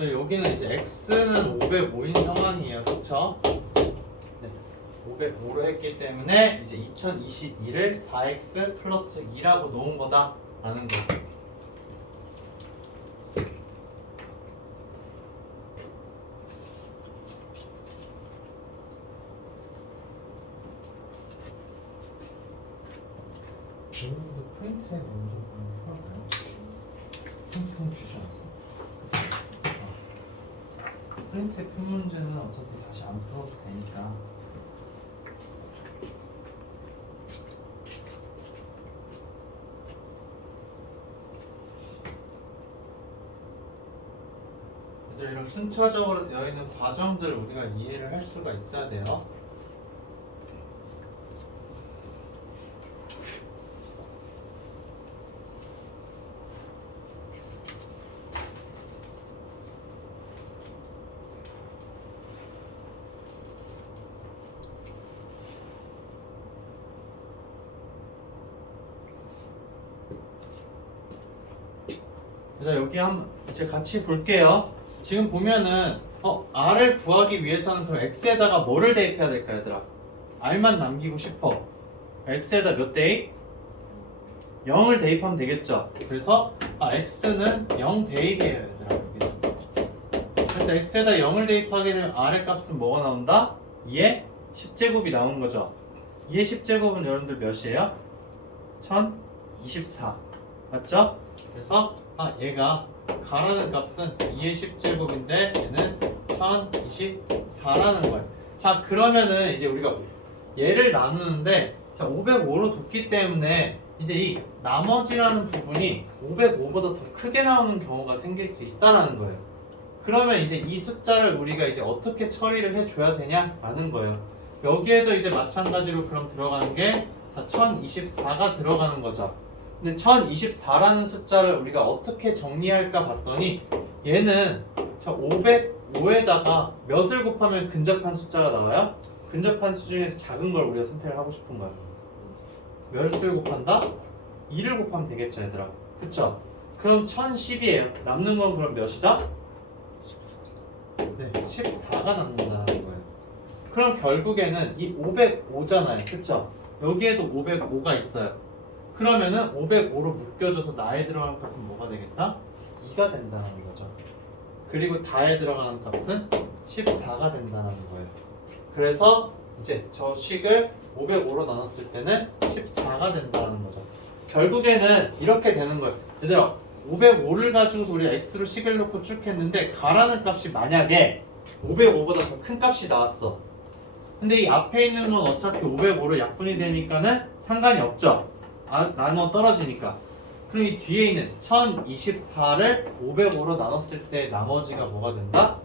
여기는 이제 x는 505인 상황이에요. 그쵸? 네. 505로 했기 때문에 이제 2022를 4x 플러스 2라고 놓은 거다라는 거. 지금도 프린트에 먼저 할까요? 프린트는 주지 않았어? 프린트의 큰 문제는 어차피 다시 안 풀어도 되니까. 얘들 이런 순차적으로 되어 있는 과정들 우리가 이해를 할 수가 있어야 돼요. 그래서 여기 한번 이제 같이 볼게요. 지금 보면은 r을 구하기 위해서는 그럼 x에다가 뭐를 대입해야 될까 얘들아? r만 남기고 싶어. x에다 몇 대입? 0을 대입하면 되겠죠. 그래서 x는 0 대입이에요 얘들아. 여기. 그래서 x에다 0을 대입하게 되면 r의 값은 뭐가 나온다? 2의 10제곱이 나오는 거죠. 2의 10제곱은 여러분들 몇이에요? 1024 맞죠? 그래서 얘가 가라는 값은 2의 10제곱인데 얘는 1024라는 거예요. 자 그러면은 이제 우리가 얘를 나누는데 자 505로 뒀기 때문에 이제 이 나머지라는 부분이 505보다 더 크게 나오는 경우가 생길 수 있다라는 거예요. 그러면 이제 이 숫자를 우리가 이제 어떻게 처리를 해줘야 되냐라는 거예요. 여기에도 이제 마찬가지로 그럼 들어가는 게 1024가 들어가는 거죠. 근데 1024라는 숫자를 우리가 어떻게 정리할까 봤더니 얘는 505에다가 몇을 곱하면 근접한 숫자가 나와요? 근접한 수 중에서 작은 걸 우리가 선택을 하고 싶은 거야. 몇을 곱한다? 2를 곱하면 되겠죠 얘들아. 그쵸? 그럼 1010이에요. 남는 건 그럼 몇이다? 네, 14가 남는다는 거예요. 그럼 결국에는 이 505잖아요. 그쵸? 여기에도 505가 있어요. 그러면은 505로 묶여줘서 나에 들어가는 값은 뭐가 되겠다? 2가 된다는 거죠. 그리고 다에 들어가는 값은 14가 된다는 거예요. 그래서 이제 저 식을 505로 나눴을 때는 14가 된다는 거죠. 결국에는 이렇게 되는 거예요. 얘들아 505를 가지고 우리가 x로 식을 놓고 쭉 했는데 가라는 값이 만약에 505보다 더 큰 값이 나왔어. 근데 이 앞에 있는 건 어차피 505로 약분이 되니까는 상관이 없죠. 나눠 떨어지니까. 그럼 이 뒤에 있는 1024를 505로 나눴을 때 나머지가 뭐가 된다?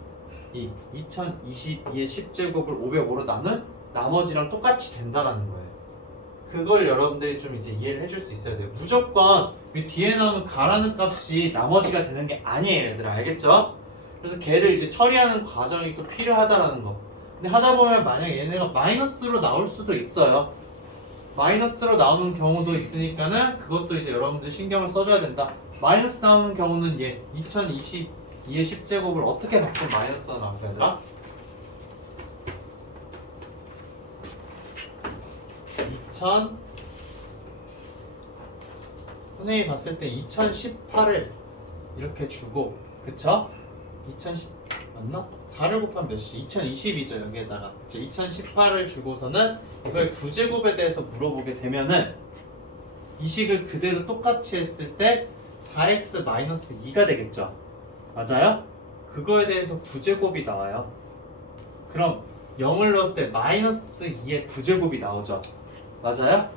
이 2022의 10제곱을 505로 나눈 나머지랑 똑같이 된다라는 거예요. 그걸 여러분들이 좀 이제 이해를 해줄 수 있어야 돼요. 무조건 이 뒤에 나오는 가라는 값이 나머지가 되는 게 아니에요, 얘들아. 알겠죠? 그래서 걔를 이제 처리하는 과정이 또 필요하다라는 거. 근데 하다 보면 만약에 얘네가 마이너스로 나올 수도 있어요. 마이너스로 나오는 경우도 있으니까는 그것도 이제 여러분들 신경을 써줘야 된다. 마이너스 나오는 경우는 얘 2022의 10제곱을 어떻게 바꾸면 마이너스가 나올까 얘들아? 2000 선생님이 봤을 때 2018을 이렇게 주고 그쵸? 2010 맞나? 4를 곱하면 몇이? 2020이죠 여기에다가 2018을 주고서는 이걸 9제곱에 대해서 물어보게 되면은 이 식을 그대로 똑같이 했을 때 4x-2가 되겠죠 맞아요? 그거에 대해서 9제곱이 나와요. 그럼 0을 넣었을 때 마이너스 2의 9제곱이 나오죠 맞아요?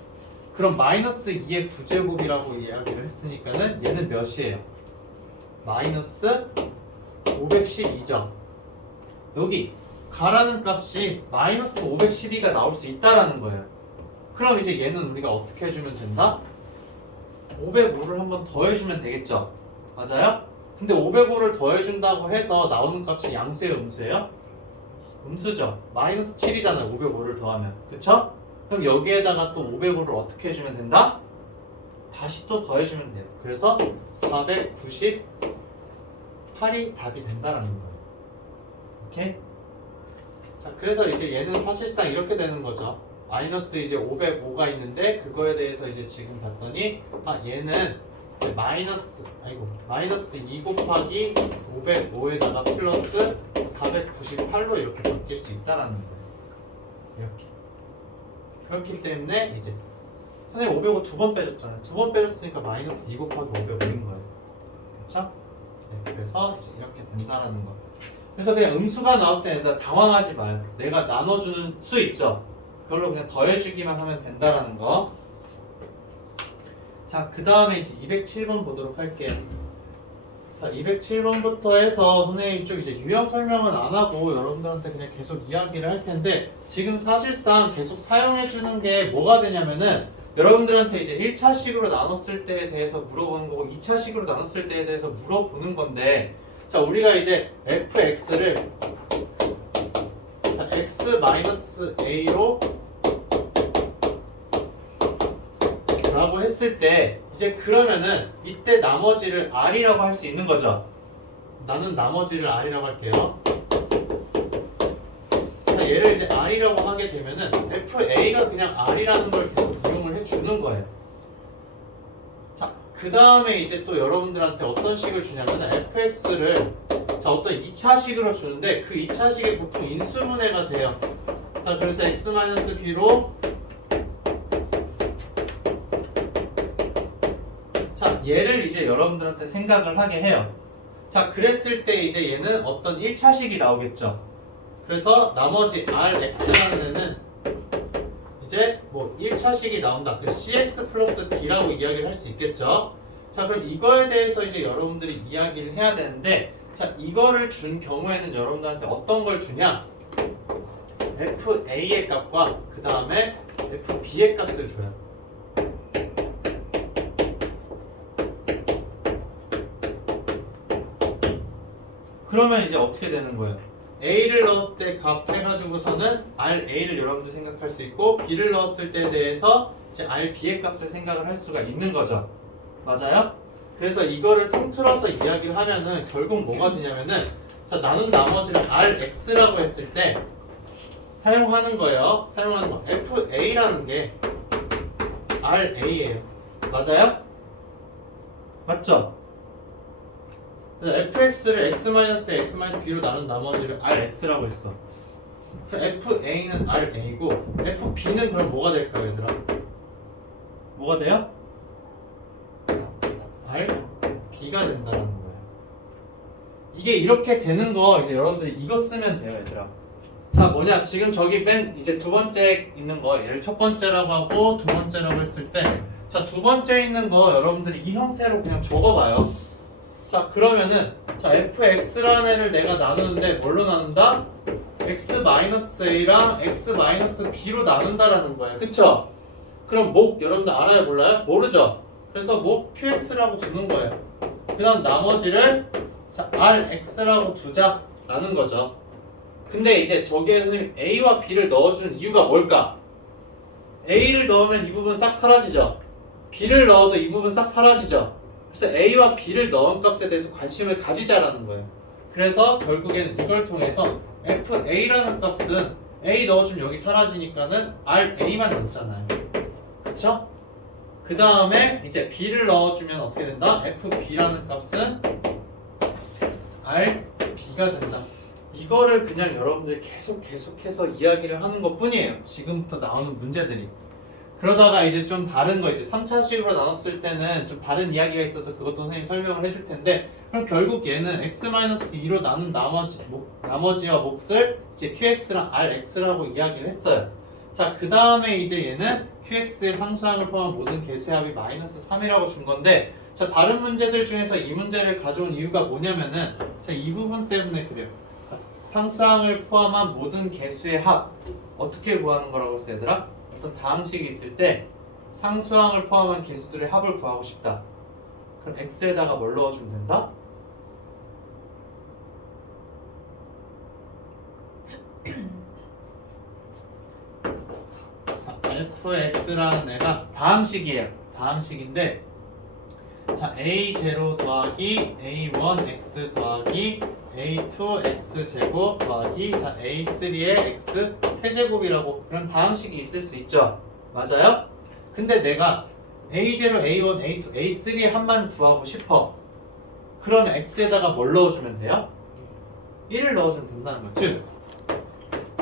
그럼 마이너스 2의 9제곱이라고 이야기를 했으니까는 얘는 몇이에요? 마이너스 512죠. 여기 가라는 값이 마이너스 512가 나올 수 있다라는 거예요. 그럼 이제 얘는 우리가 어떻게 해주면 된다? 505를 한번 더해주면 되겠죠. 맞아요? 근데 505를 더해준다고 해서 나오는 값이 양수예요, 음수예요? 음수죠. 마이너스 7이잖아요. 505를 더하면. 그쵸? 그럼 여기에다가 또 505를 어떻게 해주면 된다? 다시 또 더해주면 돼요. 그래서 498 8이 답이 된다라는 거예요. 오케이? 자, 그래서 이제 얘는 사실상 이렇게 되는 거죠. 마이너스 이제 505가 있는데 그거에 대해서 이제 지금 봤더니 얘는 이제 마이너스 2 곱하기 505에다가 플러스 498로 이렇게 바뀔 수 있다라는 거예요. 이렇게. 그렇기 때문에 이제 선생님 505 두 번 빼줬잖아요. 두 번 빼줬으니까 마이너스 2 곱하기 505인 거예요. 그렇죠? 네, 그래서 이제 이렇게 된다라는 거. 그래서 그냥 음수가 나왔을 때 일단 당황하지 마요. 내가 나눠주는 수 있죠. 그걸로 그냥 더해주기만 하면 된다라는 거. 자, 그 다음에 이제 207번 보도록 할게요. 자, 207번부터 해서 선생님 쪽 이제 유형 설명은 안 하고 여러분들한테 그냥 계속 이야기를 할 텐데 지금 사실상 계속 사용해 주는 게 뭐가 되냐면은 여러분들한테 이제 1차식으로 나눴을 때에 대해서 물어보는 거고 2차식으로 나눴을 때에 대해서 물어보는 건데 자, 우리가 이제 fx를 자, x-a로 라고 했을 때 이제 그러면은 이때 나머지를 r이라고 할 수 있는 거죠. 나는 나머지를 r이라고 할게요. 자, 얘를 이제 r이라고 하게 되면은 fa가 그냥 r이라는 걸 계속 이용을 해주는 거예요. 자, 그 다음에 이제 또 여러분들한테 어떤 식을 주냐면 fx를 자, 어떤 2차식으로 주는데 그 2차식이 보통 인수분해가 돼요. 자, 그래서 x-b로 자, 얘를 이제 여러분들한테 생각을 하게 해요. 자, 그랬을 때 이제 얘는 어떤 1차식이 나오겠죠. 그래서 나머지 rx라는 애는 이제 뭐 1차식이 나온다. 그 cx 플러스 b라고 이야기를 할 수 있겠죠. 자, 그럼 이거에 대해서 이제 여러분들이 이야기를 해야 되는데 자, 이거를 준 경우에는 여러분들한테 어떤 걸 주냐? fa의 값과 그 다음에 fb의 값을 줘요. 그러면 이제 어떻게 되는 거예요? A를 넣었을 때 값 해가지고서는 RA를 여러분들 생각할 수 있고 B를 넣었을 때에 대해서 이제 RB의 값을 생각을 할 수가 있는 거죠. 맞아요? 그래서 이거를 통틀어서 이야기하면은 결국 뭐가 되냐면은 자, 나눈 나머지를 RX라고 했을 때 사용하는 거예요. 사용하는 거 FA라는 게 RA예요. 맞아요? 맞죠? 그래서 fx를 x-b로 나눈 나머지를 rx라고 했어. fa는 ra고 fb는 그럼 뭐가 될까요, 얘들아? 뭐가 돼요? rb가 된다는 거예요. 이게 이렇게 되는 거 이제 여러분들이 이거 쓰면 돼요, 얘들아. 자, 뭐냐? 지금 저기 맨 이제 두 번째 있는 거 얘를 첫 번째라고 하고 두 번째라고 했을 때 자, 두 번째 있는 거 여러분들이 이 형태로 그냥 적어봐요. 자, 그러면은 자, fx라는 애를 내가 나누는데 뭘로 나눈다? x-a랑 x-b로 나눈다라는 거예요. 그쵸? 그럼 목 여러분들 알아요, 몰라요? 모르죠? 그래서 목 qx라고 두는 거예요. 그 다음 나머지를 자, rx라고 두자라는 거죠. 근데 이제 저기에 선생님 a와 b를 넣어주는 이유가 뭘까? a를 넣으면 이 부분 싹 사라지죠? b를 넣어도 이 부분 싹 사라지죠? 그래서 A와 B를 넣은 값에 대해서 관심을 가지자라는 거예요. 그래서 결국에는 이걸 통해서 FA라는 값은 A 넣어주면 여기 사라지니까는 RA만 넣었잖아요. 그쵸? 그 다음에 이제 B를 넣어주면 어떻게 된다? FB라는 값은 RB가 된다. 이거를 그냥 여러분들이 계속해서 이야기를 하는 것 뿐이에요. 지금부터 나오는 문제들이. 그러다가 이제 좀 다른 거 이제 3차식으로 나눴을 때는 좀 다른 이야기가 있어서 그것도 선생님이 설명을 해줄 텐데 그럼 결국 얘는 x-2로 나눈 나머지와 몫을 이제 qx랑 rx라고 이야기를 했어요. 자, 그 다음에 이제 얘는 qx의 상수항을 포함한 모든 개수의 합이 -3이라고 준 건데 자, 다른 문제들 중에서 이 문제를 가져온 이유가 뭐냐면은 자, 이 부분 때문에 그래요. 상수항을 포함한 모든 개수의 합 어떻게 구하는 거라고 했어, 얘들아? 어떤 다항식이 있을 때 상수항을 포함한 개수들의 합을 구하고 싶다. 그럼 x에다가 뭘 넣어주면 된다? 자, fx라는 애가 다항식이에요. 다항식인데 자, 자, A0 더하기 A1X 더하기 A2X 제곱 더하기 자, A3의 X 세제곱이라고 그런 다항식이 있을 수 있죠. 맞아요? 근데 내가 A0, A1, A2, A3의 합만 구하고 싶어. 그러면 X에다가 뭘 넣어주면 돼요? 1을 넣어주면 된다는 거죠. 즉,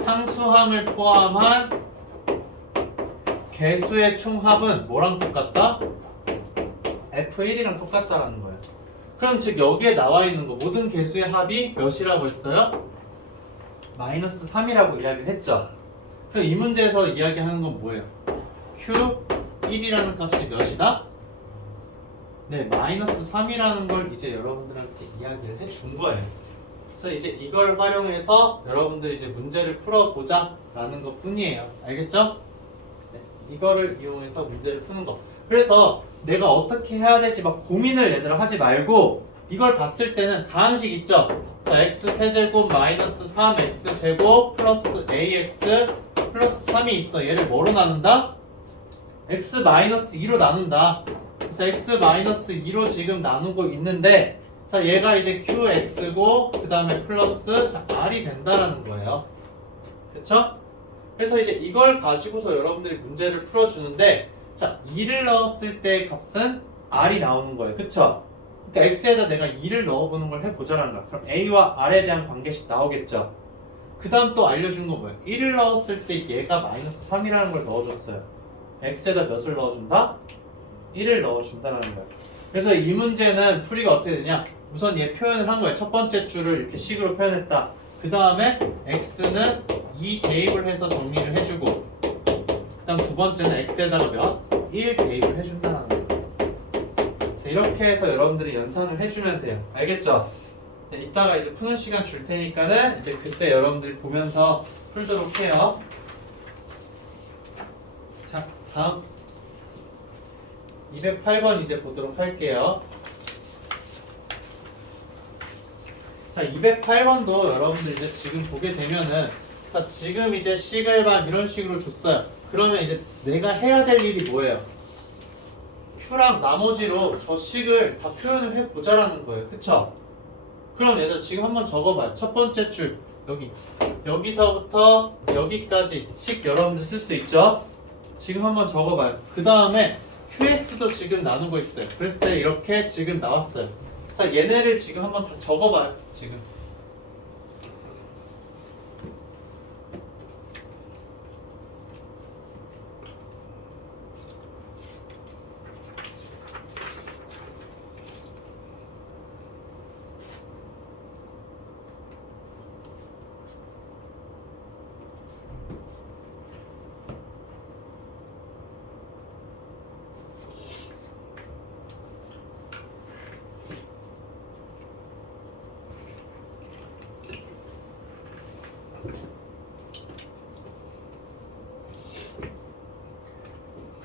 상수함을 포함한 개수의 총합은 뭐랑 똑같다? F1이랑 똑같다라는 거예요. 그럼 즉 여기에 나와 있는 거 모든 개수의 합이 몇이라고 했어요? 마이너스 3이라고 이야기를 했죠. 그럼 이 문제에서 이야기하는 건 뭐예요? Q1이라는 값이 몇이다? 네, 마이너스 3이라는 걸 이제 여러분들한테 이야기를 해준 거예요. 그래서 이제 이걸 활용해서 여러분들이 이제 문제를 풀어보자 라는 것 뿐이에요. 알겠죠? 네, 이거를 이용해서 문제를 푸는 거. 그래서 내가 어떻게 해야 되지 막 고민을 얘들아 하지 말고 이걸 봤을 때는 다항식 있죠? 자, x 세제곱 마이너스 3x 제곱 플러스 ax 플러스 3이 있어. 얘를 뭐로 나눈다? x 마이너스 2로 나눈다. 그래서 x 마이너스 2로 지금 나누고 있는데 자, 얘가 이제 qx고 그 다음에 플러스 자, r이 된다라는 거예요. 그쵸? 그래서 이제 이걸 가지고서 여러분들이 문제를 풀어주는데 자, 2를 넣었을 때 값은 r이 나오는 거예요. 그쵸? 그러니까 x에다 내가 2를 넣어보는 걸 해보자라는 거야. 그럼 a와 r에 대한 관계식 나오겠죠? 그 다음 또 알려준 건 뭐예요? 1을 넣었을 때 얘가 마이너스 3이라는 걸 넣어줬어요. x에다 몇을 넣어준다? 1을 넣어준다라는 거예요. 그래서 이 문제는 풀이가 어떻게 되냐? 우선 얘 표현을 한 거예요. 첫 번째 줄을 이렇게 식으로 표현했다. 그 다음에 x는 2 대입을 해서 정리를 해주고 그 다음 두 번째는 x에다가 몇? 1 대입을 해준다는 거예요. 자, 이렇게 해서 여러분들이 연산을 해주면 돼요. 알겠죠? 네, 이따가 이제 푸는 시간 줄 테니까는 이제 그때 여러분들이 보면서 풀도록 해요. 자, 다음 208번 이제 보도록 할게요. 자, 208번도 여러분들 이제 지금 보게 되면은 자, 지금 이제 식을 막 이런 식으로 줬어요. 그러면 이제 내가 해야 될 일이 뭐예요? Q랑 나머지로 저 식을 다 표현을 해보자라는 거예요. 그쵸? 그럼 얘들 지금 한번 적어봐요. 첫 번째 줄 여기서부터 여기까지 식 여러분들 쓸 수 있죠? 지금 한번 적어봐요. 그 다음에 QX도 지금 나누고 있어요. 그랬을 때 이렇게 지금 나왔어요. 자, 얘네를 지금 한번 다 적어봐요. 지금.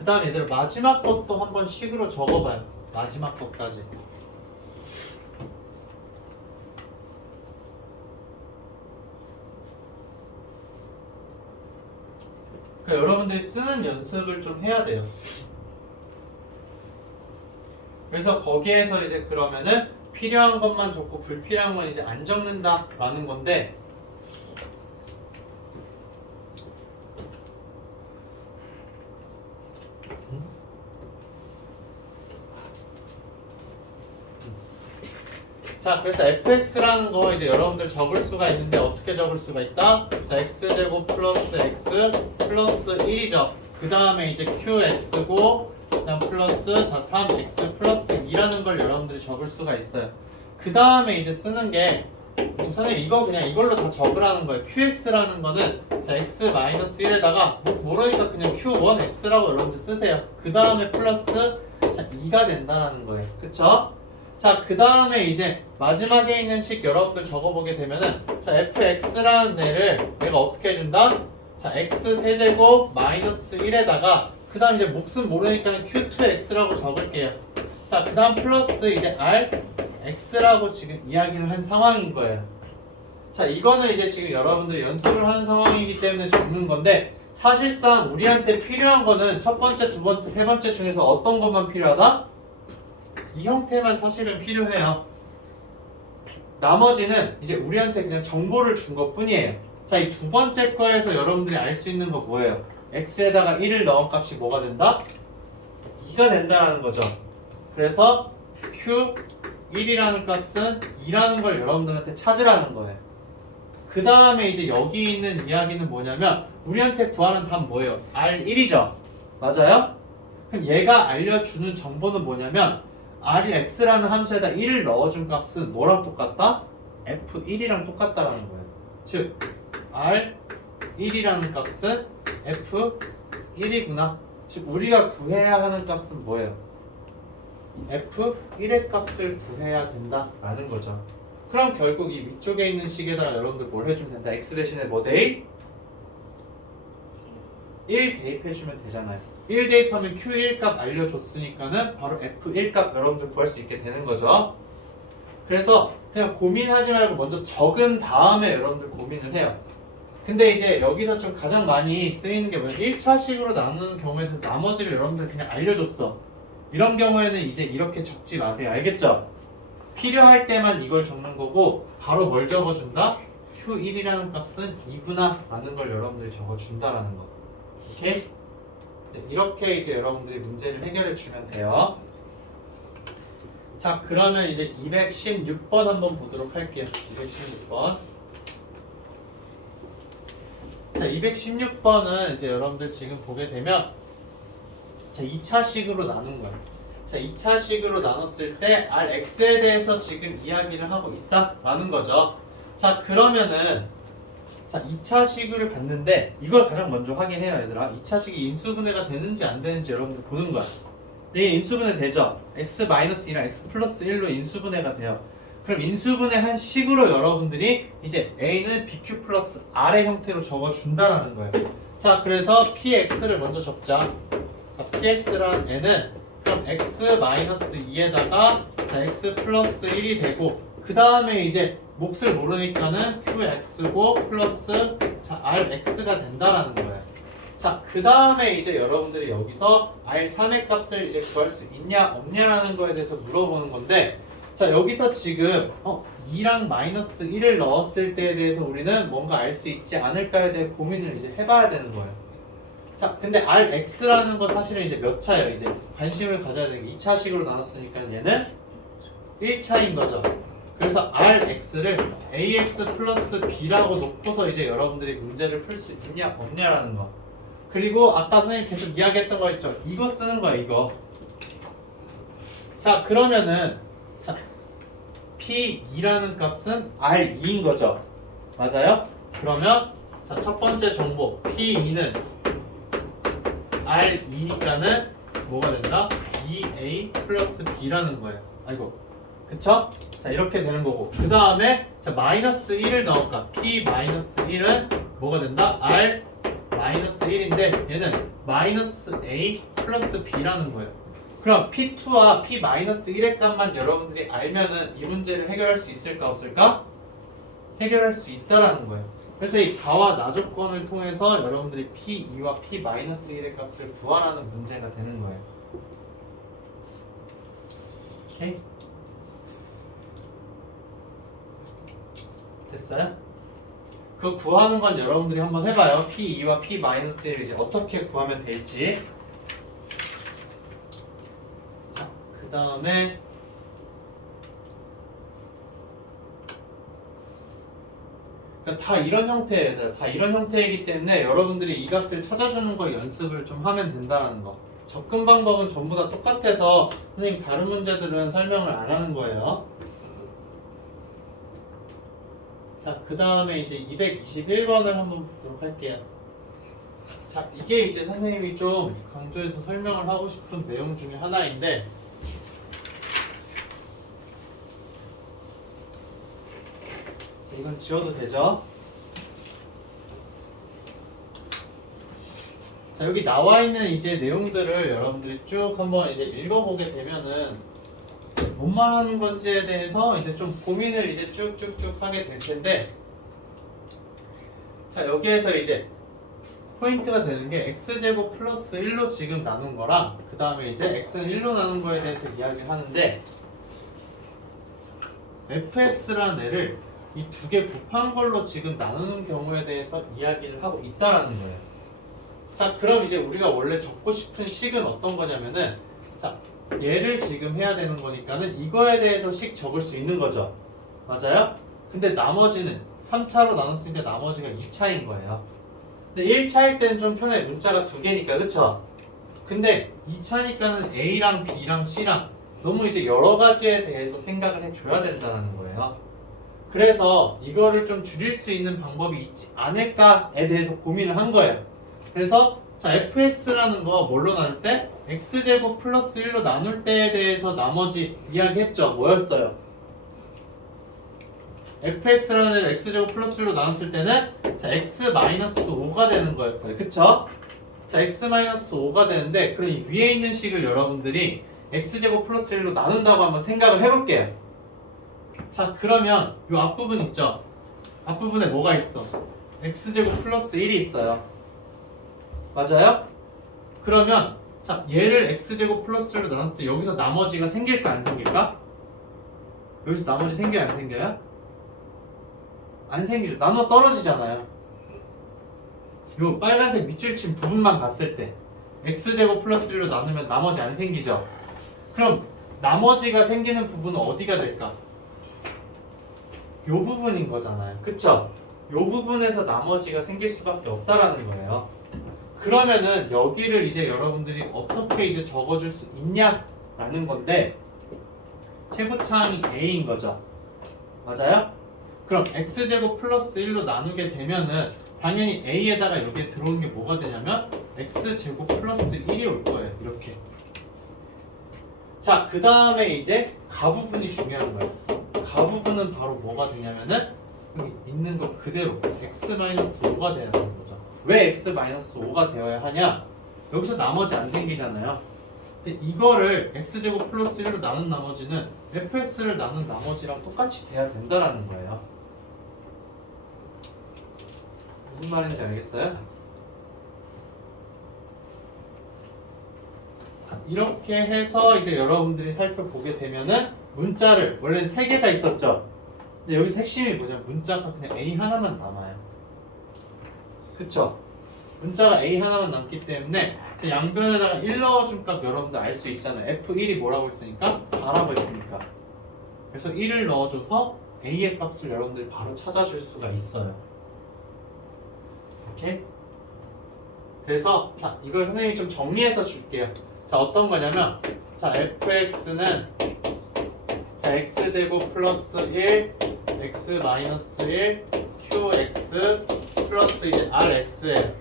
그 다음 얘들아 마지막 것도 한번 식으로 적어봐요. 마지막 것까지. 그러니까 여러분들이 쓰는 연습을 좀 해야 돼요. 그래서 거기에서 이제 그러면은 필요한 것만 적고 불필요한 건 이제 안 적는다 라는 건데 자, 그래서 fx라는 거 이제 여러분들 적을 수가 있는데 어떻게 적을 수가 있다? 자, x제곱 플러스 x 플러스 1이죠. 그 다음에 이제 qx고 그다음 플러스 자 3x 플러스 2라는 걸 여러분들이 적을 수가 있어요. 그 다음에 이제 쓰는 게 선생님 이거 그냥 이걸로 다 적으라는 거예요. qx라는 거는 자 x 마이너스 1에다가 모르니까 그냥 q1x라고 여러분들 쓰세요. 그 다음에 플러스 자 2가 된다라는 거예요. 그쵸? 자, 그 다음에 이제 마지막에 있는 식 여러분들 적어보게 되면은 자 fx라는 애를 내가 어떻게 해준다? 자 x 세제곱 마이너스 1에다가 그 다음 이제 몫은 모르니까 q2x라고 적을게요. 자, 그 다음 플러스 이제 r x라고 지금 이야기를 한 상황인 거예요. 자, 이거는 이제 지금 여러분들 연습을 하는 상황이기 때문에 적는 건데 사실상 우리한테 필요한 거는 첫 번째, 두 번째, 세 번째 중에서 어떤 것만 필요하다? 이 형태만 사실은 필요해요. 나머지는 이제 우리한테 그냥 정보를 준 것 뿐이에요. 자, 이 두 번째 거에서 여러분들이 알 수 있는 거 뭐예요? x에다가 1을 넣은 값이 뭐가 된다? 2가 된다는 거죠. 그래서 q1이라는 값은 2라는 걸 여러분들한테 찾으라는 거예요. 그 다음에 이제 여기 있는 이야기는 뭐냐면 우리한테 구하는 답 뭐예요? R1이죠. 맞아요? 그럼 얘가 알려주는 정보는 뭐냐면 R이 X라는 함수에다 1을 넣어준 값은 뭐랑 똑같다? F1이랑 똑같다라는 거예요. 즉 R1이라는 값은 F1이구나. 즉 우리가 구해야 하는 값은 뭐예요? F1의 값을 구해야 된다라는 거죠. 그럼 결국 이 위쪽에 있는 식에다가 여러분들 뭘 해주면 된다? X 대신에 뭐 대입? 1 대입해주면 되잖아요. 1 대입하면 Q1 값 알려줬으니까는 바로 F1 값 여러분들 구할 수 있게 되는 거죠. 그래서 그냥 고민하지 말고 먼저 적은 다음에 여러분들 고민을 해요. 근데 이제 여기서 좀 가장 많이 쓰이는 게 뭐냐면 1차식으로 나누는 경우에 대해서 나머지를 여러분들 그냥 알려줬어. 이런 경우에는 이제 이렇게 적지 마세요. 알겠죠? 필요할 때만 이걸 적는 거고 바로 뭘 적어준다? Q1이라는 값은 2구나 라는 걸 여러분들이 적어준다라는 거. 오케이? 네, 이렇게 이제 여러분들이 문제를 해결해 주면 돼요. 자, 그러면 이제 216번 한번 보도록 할게요. 216번. 자, 216번은 이제 여러분들 지금 보게 되면 자, 2차식으로 나눈 거예요. 자, 2차식으로 나눴을 때 Rx에 대해서 지금 이야기를 하고 있다라는 거죠. 자, 그러면은 자, 2차식을 봤는데 이걸 가장 먼저 확인해요, 얘들아. 2차식이 인수분해가 되는지 안 되는지 여러분들 보는 거야. 이게 인수분해 되죠? x-2랑 x 플러스 1로 인수분해가 돼요. 그럼 인수분해한 식으로 여러분들이 이제 a는 bq 플러스 r의 형태로 적어준다라는 거예요. 자, 그래서 px를 먼저 적자. 자, px라는 애는 그럼 x-2에다가 자, x 플러스 1이 되고 그 다음에 이제 몫을 모르니까는 qx고 플러스 자, rx가 된다라는 거예요. 자, 그 다음에 이제 여러분들이 여기서 R3의 값을 이제 구할 수 있냐 없냐라는 거에 대해서 물어보는 건데 자, 여기서 지금 2랑 마이너스 1을 넣었을 때에 대해서 우리는 뭔가 알 수 있지 않을까에 대해 고민을 이제 해봐야 되는 거예요. 자, 근데 Rx라는 거 사실은 이제 몇 차예요? 이제 관심을 가져야 되는 게 2차식으로 나눴으니까 얘는 1차인 거죠. 그래서 Rx를 ax 플러스 b라고 놓고서 이제 여러분들이 문제를 풀 수 있냐 없냐라는 거. 그리고 아까 선생님 계속 이야기했던 거 있죠? 이거 쓰는 거야, 이거. 자, 그러면은 자, P2라는 값은 R2인 거죠. 맞아요? 그러면 자, 첫 번째 정보 P2는 R2니까는 뭐가 된다? 2A 플러스 B라는 거예요. 아이고. 그쵸? 자, 이렇게 되는 거고. 그 다음에 자, 마이너스 1을 넣을까? P 마이너스 1은 뭐가 된다? R 마이너스 1인데 얘는 마이너스 A 플러스 B라는 거예요. 그럼 P2와 P 마이너스 1의 값만 여러분들이 알면은 이 문제를 해결할 수 있을까 없을까? 해결할 수 있다라는 거예요. 그래서 이 가와 나 조건을 통해서 여러분들이 P2와 P 마이너스 1의 값을 구하라는 문제가 되는 거예요. 오케이? 됐어요? 그 구하는 건 여러분들이 한번 해봐요. P2와 P 마이너스 1을 이제 어떻게 구하면 될지. 자, 그 다음에 다 이런 형태예요, 얘들아. 다 이런 형태이기 때문에 여러분들이 이 값을 찾아주는 거 연습을 좀 하면 된다는 거. 접근 방법은 전부 다 똑같아서 선생님 다른 문제들은 설명을 안 하는 거예요. 자, 그 다음에 이제 221번을 한번 보도록 할게요. 자, 이게 이제 선생님이 좀 강조해서 설명을 하고 싶은 내용 중에 하나인데 이건 지워도 되죠? 자, 여기 나와 있는 이제 내용들을 여러분들이 쭉 한번 이제 읽어보게 되면은 뭔 말하는 건지에 대해서 이제 좀 고민을 이제 쭉쭉쭉 하게 될 텐데 자, 여기에서 이제 포인트가 되는 게 x제곱 플러스 1로 지금 나눈 거랑 그 다음에 이제 x는 1로 나눈 거에 대해서 이야기를 하는데 fx라는 애를 이 두 개 곱한 걸로 지금 나누는 경우에 대해서 이야기를 하고 있다라는 거예요. 자, 그럼 이제 우리가 원래 적고 싶은 식은 어떤 거냐면은 자, 얘를 지금 해야 되는 거니까는 이거에 대해서 식 적을 수 있는 거죠. 맞아요? 근데 나머지는 3차로 나눴으니까 나머지가 2차인 거예요. 근데 1차일 때는 좀 편해. 문자가 두 개니까, 그쵸? 근데 2차니까는 A랑 B랑 C랑 너무 이제 여러 가지에 대해서 생각을 해줘야 된다는 거예요. 그래서 이거를 좀 줄일 수 있는 방법이 있지 않을까에 대해서 고민을 한 거예요. 그래서 자, fx라는 거 뭘로 나눌 때? x제곱 플러스 1로 나눌 때에 대해서 나머지 이야기했죠. 뭐였어요? fx라는 애를 x제곱 플러스 1로 나눴을 때는 자, x 마이너스 5가 되는 거였어요. 그쵸? 자, x 마이너스 5가 되는데 그럼 이 위에 있는 식을 여러분들이 x제곱 플러스 1로 나눈다고 한번 생각을 해볼게요. 자, 그러면 이 앞부분 있죠? 앞부분에 뭐가 있어? x제곱 플러스 1이 있어요. 맞아요? 그러면 자, 얘를 x제곱 플러스 1로 나눴을 때 여기서 나머지가 생길까 안 생길까? 여기서 나머지 생겨요 안 생겨요? 안 생기죠. 나눠 떨어지잖아요. 요 빨간색 밑줄 친 부분만 봤을 때 x제곱 플러스 1로 나누면 나머지 안 생기죠. 그럼 나머지가 생기는 부분은 어디가 될까? 요 부분인 거잖아요. 그쵸? 요 부분에서 나머지가 생길 수밖에 없다라는 거예요. 그러면은 여기를 이제 여러분들이 어떻게 이제 적어줄 수 있냐라는 건데 최고차항이 a인 거죠. 맞아요? 그럼 x제곱 플러스 1로 나누게 되면은 당연히 a에다가 여기에 들어오는 게 뭐가 되냐면 x제곱 플러스 1이 올 거예요. 이렇게. 자, 그 다음에 이제 가부분이 중요한 거예요. 가부분은 바로 뭐가 되냐면은 여기 있는 거 그대로 x-5가 되는 거죠. 왜 x-5가 되어야 하냐? 여기서 나머지 안 생기잖아요. 근데 이거를 x제곱 플러스 1로 나눈 나머지는 fx를 나눈 나머지랑 똑같이 돼야 된다라는 거예요. 무슨 말인지 알겠어요? 자, 이렇게 해서 이제 여러분들이 살펴보게 되면은 문자를 원래는 3개가 있었죠. 근데 여기서 핵심이 뭐냐면 문자가 그냥 A 하나만 남아요. 그쵸? 문자가 A 하나만 남기 때문에 제 양변에다가 1 넣어준 값 여러분들 알 수 있잖아요. F1이 뭐라고 했으니까? 4라고 했으니까. 그래서 1을 넣어줘서 A의 값을 여러분들이 바로 찾아줄 수가 있어요. 오케이? 그래서 자, 이걸 선생님이 좀 정리해서 줄게요. 자, 어떤 거냐면 자, fx는 자, x제곱 플러스 1 x 마이너스 1 qx 플러스 이제 rx예요.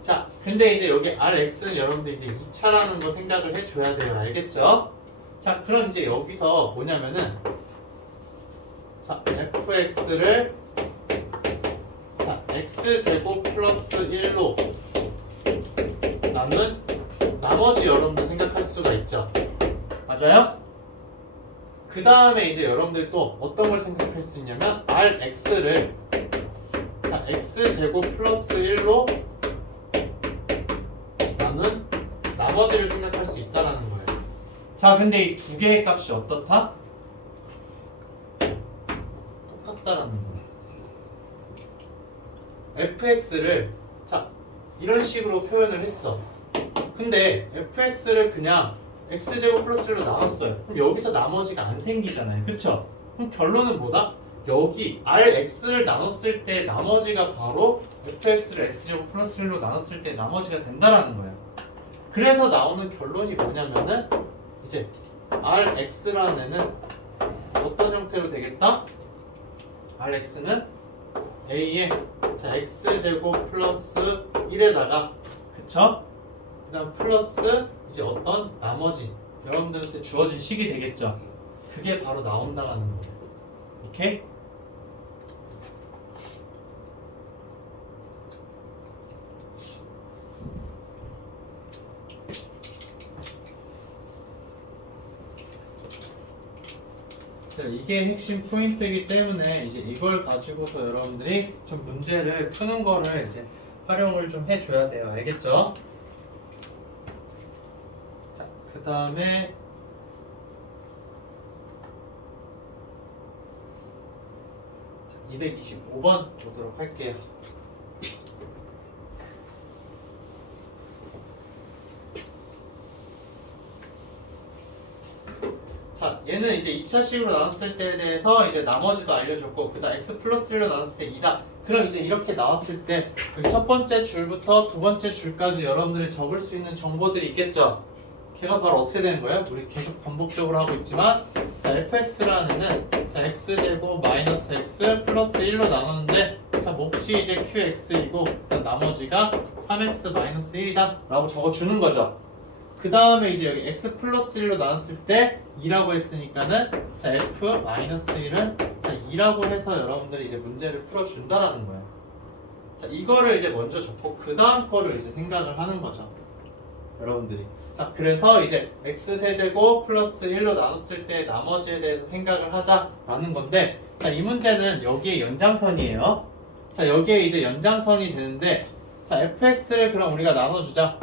자, 근데 이제 여기 rx는 여러분들 이제 2차라는 거 생각을 해줘야 돼요. 알겠죠? 자, 그럼 이제 여기서 뭐냐면은 자, fx를 자, x제곱 플러스 1로 나눈 나머지 여러분들 생각할 수가 있죠. 맞아요? 그 다음에 이제 여러분들 또 어떤 걸 생각할 수 있냐면 rx를 자, x제곱 플러스 1로 나눈 나머지를 생각할 수 있다라는 거예요. 자, 근데 이 두 개의 값이 어떻다? 똑같다라는 거예요. fx를 자, 이런 식으로 표현을 했어. 근데 fx를 그냥 x제곱 플러스 1로 나눴어요. 그럼 여기서 나머지가 안 생기잖아요. 그쵸? 그럼 결론은 뭐다? 여기 rx를 나눴을 때 나머지가 바로 fx를 x제곱 플러스 1로 나눴을 때 나머지가 된다라는 거예요. 그래서 나오는 결론이 뭐냐면은 이제 rx라는 애는 어떤 형태로 되겠다? rx는 a의 자, x제곱 플러스 1에다가 그쵸? 그 다음 플러스 이제 어떤 나머지 여러분들한테 주어진 식이 되겠죠. 그게 바로 나온다는 거예요. 오케이? 이게 핵심 포인트이기 때문에 이제 이걸 가지고서 여러분들이 좀 문제를 푸는 거를 이제 활용을 좀 해줘야 돼요. 알겠죠? 자, 그 다음에 225번 보도록 할게요. 자, 얘는 이제 2차식으로 나눴을 때에 대해서 이제 나머지도 알려줬고, 그 다음 x 플러스 1로 나눴을 때 2다. 그럼 이제 이렇게 나왔을 때 여기 첫 번째 줄부터 두 번째 줄까지 여러분들이 적을 수 있는 정보들이 있겠죠? 걔가 바로 어떻게 되는 거예요? 우리 계속 반복적으로 하고 있지만, 자, fx라는 애는 자, x제곱 마이너스 x 플러스 1로 나눴는데, 자, 몫이 이제 qx이고, 그다음 나머지가 3x 마이너스 1이다 라고 적어주는 거죠. 그 다음에 이제 여기 x 플러스 1로 나눴을 때 2라고 했으니까는 자, f 마이너스 1은 자, 2라고 해서 여러분들이 이제 문제를 풀어준다라는 거예요. 자, 이거를 이제 먼저 적고 그 다음 거를 이제 생각을 하는 거죠. 여러분들이. 자, 그래서 이제 x세제곱 플러스 1로 나눴을 때 나머지에 대해서 생각을 하자라는 건데, 자, 이 문제는 여기에 연장선이에요. 자, 여기에 이제 연장선이 되는데, 자, fx를 그럼 우리가 나눠주자.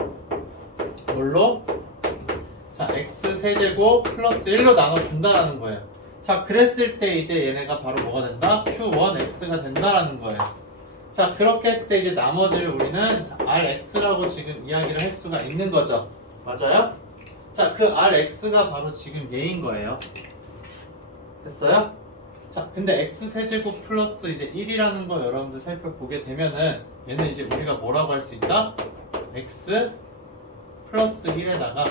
뭘로? 자, x세제곱 플러스 1로 나눠준다라는 거예요. 자, 그랬을 때 이제 얘네가 바로 뭐가 된다? q1x가 된다라는 거예요. 자, 그렇게 했을 때 이제 나머지를 우리는 자, rx라고 지금 이야기를 할 수가 있는 거죠. 맞아요? 자, 그 rx가 바로 지금 얘인 거예요. 됐어요? 자, 근데 x세제곱 플러스 이제 1이라는 거 여러분들 살펴보게 되면은 얘는 이제 우리가 뭐라고 할 수 있다? x 플러스 1에다가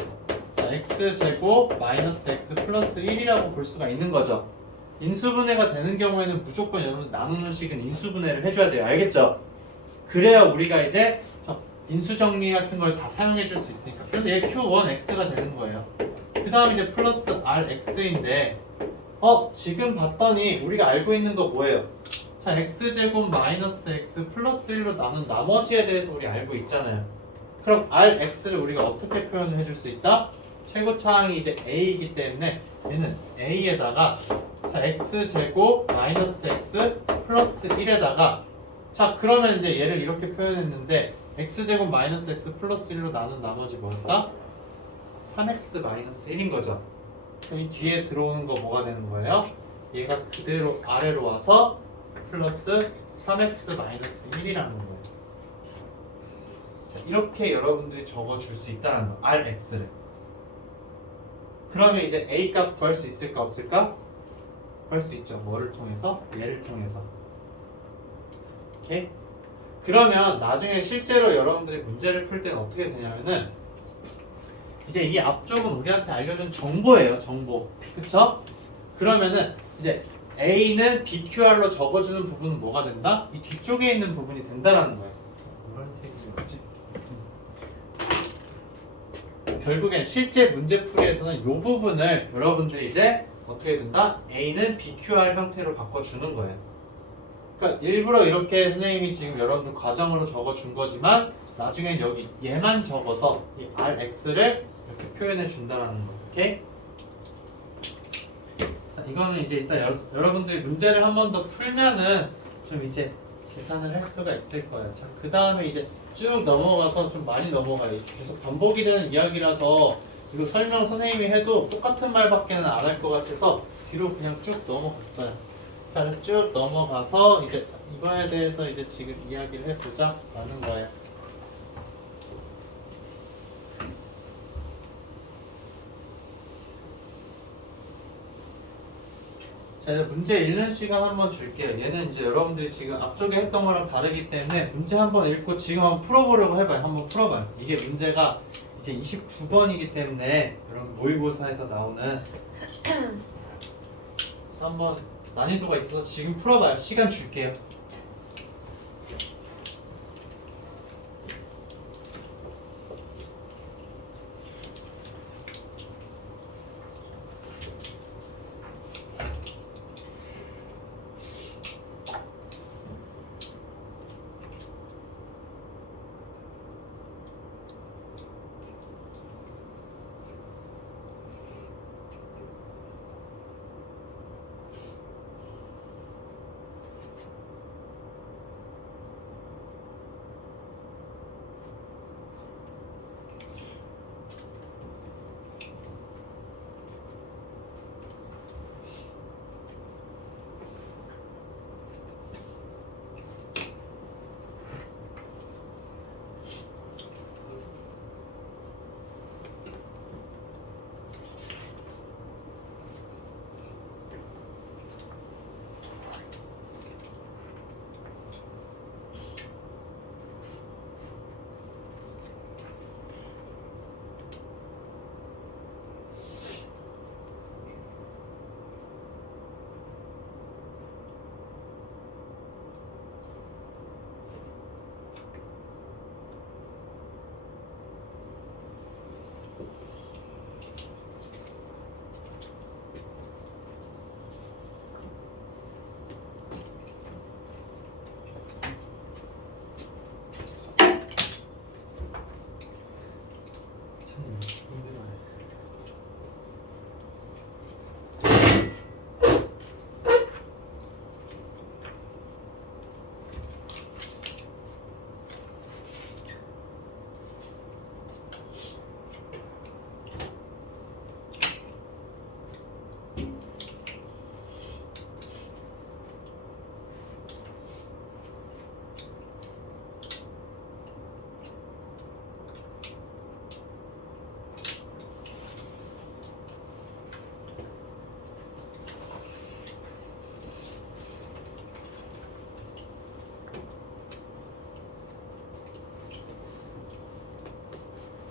자, x제곱 마이너스 x 플러스 1이라고 볼 수가 있는 거죠. 인수분해가 되는 경우에는 무조건 여러분 나누는 식은 인수분해를 해줘야 돼요. 알겠죠? 그래야 우리가 이제 인수정리 같은 걸 다 사용해 줄 수 있으니까. 그래서 얘 q1x가 되는 거예요. 그 다음 이제 플러스 rx인데 지금 봤더니 우리가 알고 있는 거 뭐예요? 자, x제곱 마이너스 x 플러스 1로 나눈 나머지에 대해서 우리 알고 있잖아요. 그럼 rx를 우리가 어떻게 표현을 해줄 수 있다? 최고차항이 이제 a이기 때문에 얘는 a에다가 자, x제곱 마이너스 x 플러스 1에다가 자, 그러면 이제 얘를 이렇게 표현했는데 x제곱 마이너스 x 플러스 1로 나눈 나머지 뭐였다? 3x 마이너스 1인 거죠. 그럼 이 뒤에 들어오는 거 뭐가 되는 거예요? 얘가 그대로 아래로 와서 플러스 3x 마이너스 1이라는 거예요. 자, 이렇게 여러분들이 적어줄 수 있다는 거, rx를. 그러면 이제 a 값 구할 수 있을까 없을까? 구할 수 있죠. 뭐를 통해서? 얘를 통해서. 오케이? 그러면 나중에 실제로 여러분들이 문제를 풀 때는 어떻게 되냐면은 이제 이 앞쪽은 우리한테 알려준 정보예요. 정보. 그쵸? 그러면은 이제 A는 BQR로 적어주는 부분은 뭐가 된다? 이 뒤쪽에 있는 부분이 된다라는 거예요. 노란색이 뭐지? 결국엔 실제 문제풀이에서는 이 부분을 여러분들이 이제 어떻게 된다? A는 BQR 형태로 바꿔주는 거예요. 그러니까 일부러 이렇게 선생님이 지금 여러분들 과정으로 적어준 거지만 나중엔 여기 얘만 적어서 이 RX를 이렇게 표현해 준다라는 거. 오케이? 자, 이거는 이제 일단 여러분들이 문제를 한 번 더 풀면은 좀 이제 계산을 할 수가 있을 거예요. 자, 그 다음에 이제 쭉 넘어가서 좀 많이 넘어가요. 계속 반복이 되는 이야기라서 이거 설명 선생님이 해도 똑같은 말밖에는 안 할 것 같아서 뒤로 그냥 쭉 넘어갔어요. 자, 그래서 쭉 넘어가서 이제 이거에 대해서 이제 지금 이야기를 해보자 라는 거예요. 자, 이제 문제 읽는 시간 한번 줄게요. 얘는 이제 여러분들이 지금 앞쪽에 했던 거랑 다르기 때문에 문제 한번 읽고 지금 한번 풀어보려고 해봐요. 한번 풀어봐요. 이게 문제가 이제 29번이기 때문에 여러분 모의고사에서 나오는 그래서 한번 난이도가 있어서 지금 풀어봐요. 시간 줄게요.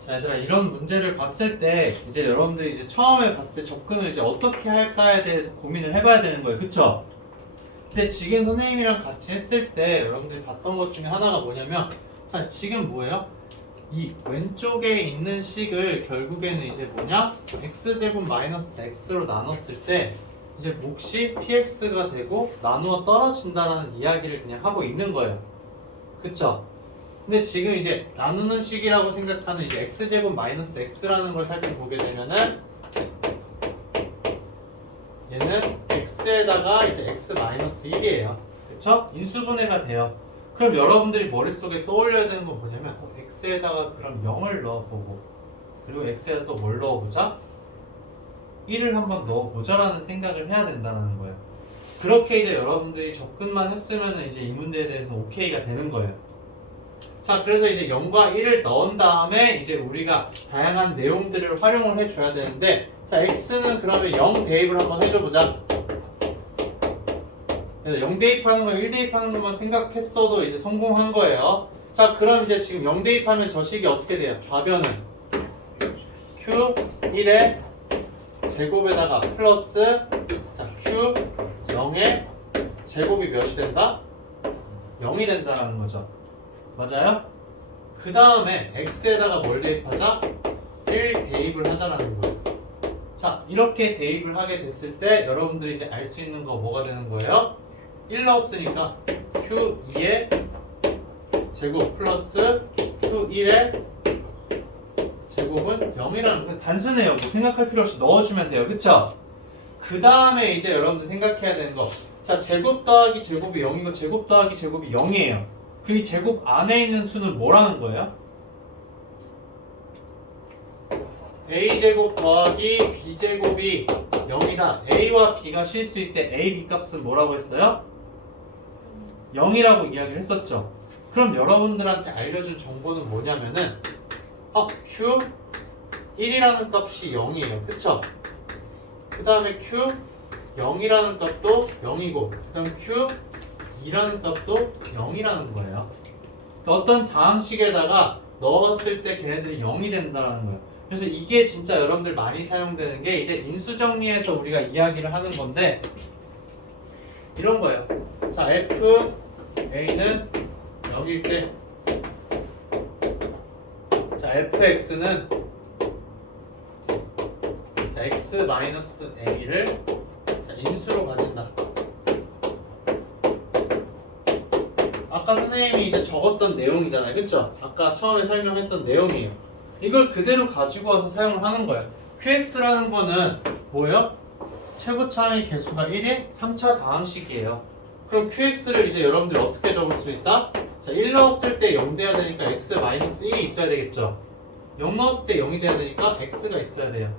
자, 얘들아, 이런 문제를 봤을 때 이제 여러분들이 이제 처음에 봤을 때 접근을 이제 어떻게 할까에 대해서 고민을 해봐야 되는 거예요. 그쵸? 근데 지금 선생님이랑 같이 했을 때 여러분들이 봤던 것 중에 하나가 뭐냐면, 자, 지금 뭐예요? 이 왼쪽에 있는 식을 결국에는 이제 뭐냐? x제곱 마이너스 x로 나눴을 때 이제 몫이 px가 되고 나누어 떨어진다라는 이야기를 그냥 하고 있는 거예요. 그쵸? 근데 지금 이제 나누는 식이라고 생각하는 이제 x제곱 마이너스 x라는 걸 살펴보게 되면은 얘는 x에다가 이제 x 마이너스 1이에요. 그쵸? 인수분해가 돼요. 그럼 여러분들이 머릿속에 떠올려야 되는 건 뭐냐면 x에다가 그럼 0을 넣어보고 그리고 x에다 또 뭘 넣어보자? 1을 한번 넣어보자라는 생각을 해야 된다는 거예요. 그렇게 이제 여러분들이 접근만 했으면 이제 이 문제에 대해서 오케이가 되는 거예요. 자, 그래서 이제 0과 1을 넣은 다음에 이제 우리가 다양한 내용들을 활용을 해줘야 되는데, 자, x는 그러면 0 대입을 한번 해줘보자. 0 대입하는 거, 1 대입하는 것만 생각했어도 이제 성공한 거예요. 자, 그럼 이제 지금 0 대입하면 저 식이 어떻게 돼요? 좌변은 q1의 제곱에다가 플러스 자, q0의 제곱이 몇이 된다? 0이 된다라는 거죠. 맞아요? 그 다음에 x에다가 뭘 대입하자? 1 대입을 하자라는 거예요. 자, 이렇게 대입을 하게 됐을 때 여러분들이 이제 알 수 있는 거 뭐가 되는 거예요? 1 넣었으니까 q2의 제곱 플러스 q1의 제곱은 0이라는 거 단순해요. 뭐 생각할 필요 없이 넣어주면 돼요. 그쵸? 그 다음에 이제 여러분들 생각해야 되는 거, 자, 제곱 더하기 제곱이 0이고 제곱 더하기 제곱이 0이에요. 그리고 이 제곱 안에 있는 수는 뭐라는 거예요? a제곱 더하기 b제곱이 0이다. a와 b가 실수일 때 a, b 값은 뭐라고 했어요? 0이라고 이야기를 했었죠. 그럼 여러분들한테 알려준 정보는 뭐냐면은 q 1이라는 값이 0이에요. 그쵸? 그 다음에 q 0이라는 값도 0이고 그 다음 q 2라는 값도 0이라는 거예요. 어떤 다항식에다가 넣었을 때 걔네들이 0이 된다는 거예요. 그래서 이게 진짜 여러분들 많이 사용되는 게 이제 인수정리에서 우리가 이야기를 하는 건데 이런 거예요. 자, f a는 0일 때 자, fx는 자, x 마이너스 a를 자, 인수로 가진다. 아까 선생님이 이제 적었던 내용이잖아요. 그쵸? 아까 처음에 설명했던 내용이에요. 이걸 그대로 가지고 와서 사용을 하는 거예요. qx라는 거는 뭐예요? 최고차의 개수가 1인 3차 다항식이에요. 그럼 qx를 이제 여러분들이 어떻게 적을 수 있다? 자, 1 넣었을 때 0 돼야 되니까 x-1이 있어야 되겠죠. 0 넣었을 때 0이 돼야 되니까 x가 있어야 돼요.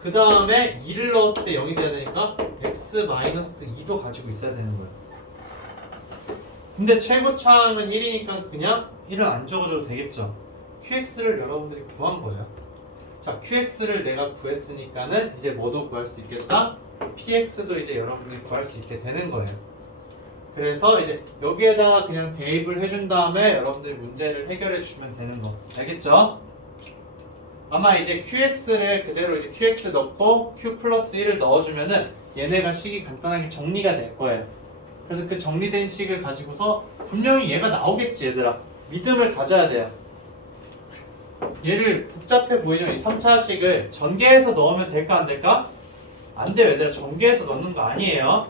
그 다음에 2를 넣었을 때 0이 돼야 되니까 x-2도 가지고 있어야 되는 거예요. 근데 최고차항은 1이니까 그냥 1을 안 적어줘도 되겠죠. qx를 여러분들이 구한 거예요. 자, qx를 내가 구했으니까는 이제 뭐도 구할 수 있겠다? px도 이제 여러분들이 구할 수 있게 되는 거예요. 그래서 이제 여기에다가 그냥 대입을 해준 다음에 여러분들이 문제를 해결해 주시면 되는 거. 알겠죠? 아마 이제 qx를 그대로 이제 qx 넣고 q 플러스 1을 넣어주면은 얘네가 식이 간단하게 정리가 될 거예요. 그래서 그 정리된 식을 가지고서 분명히 얘가 나오겠지, 얘들아. 믿음을 가져야 돼요. 얘를 복잡해 보이지만 이 3차식을 전개해서 넣으면 될까 안 될까? 안 돼요, 얘들아. 전개해서 넣는 거 아니에요.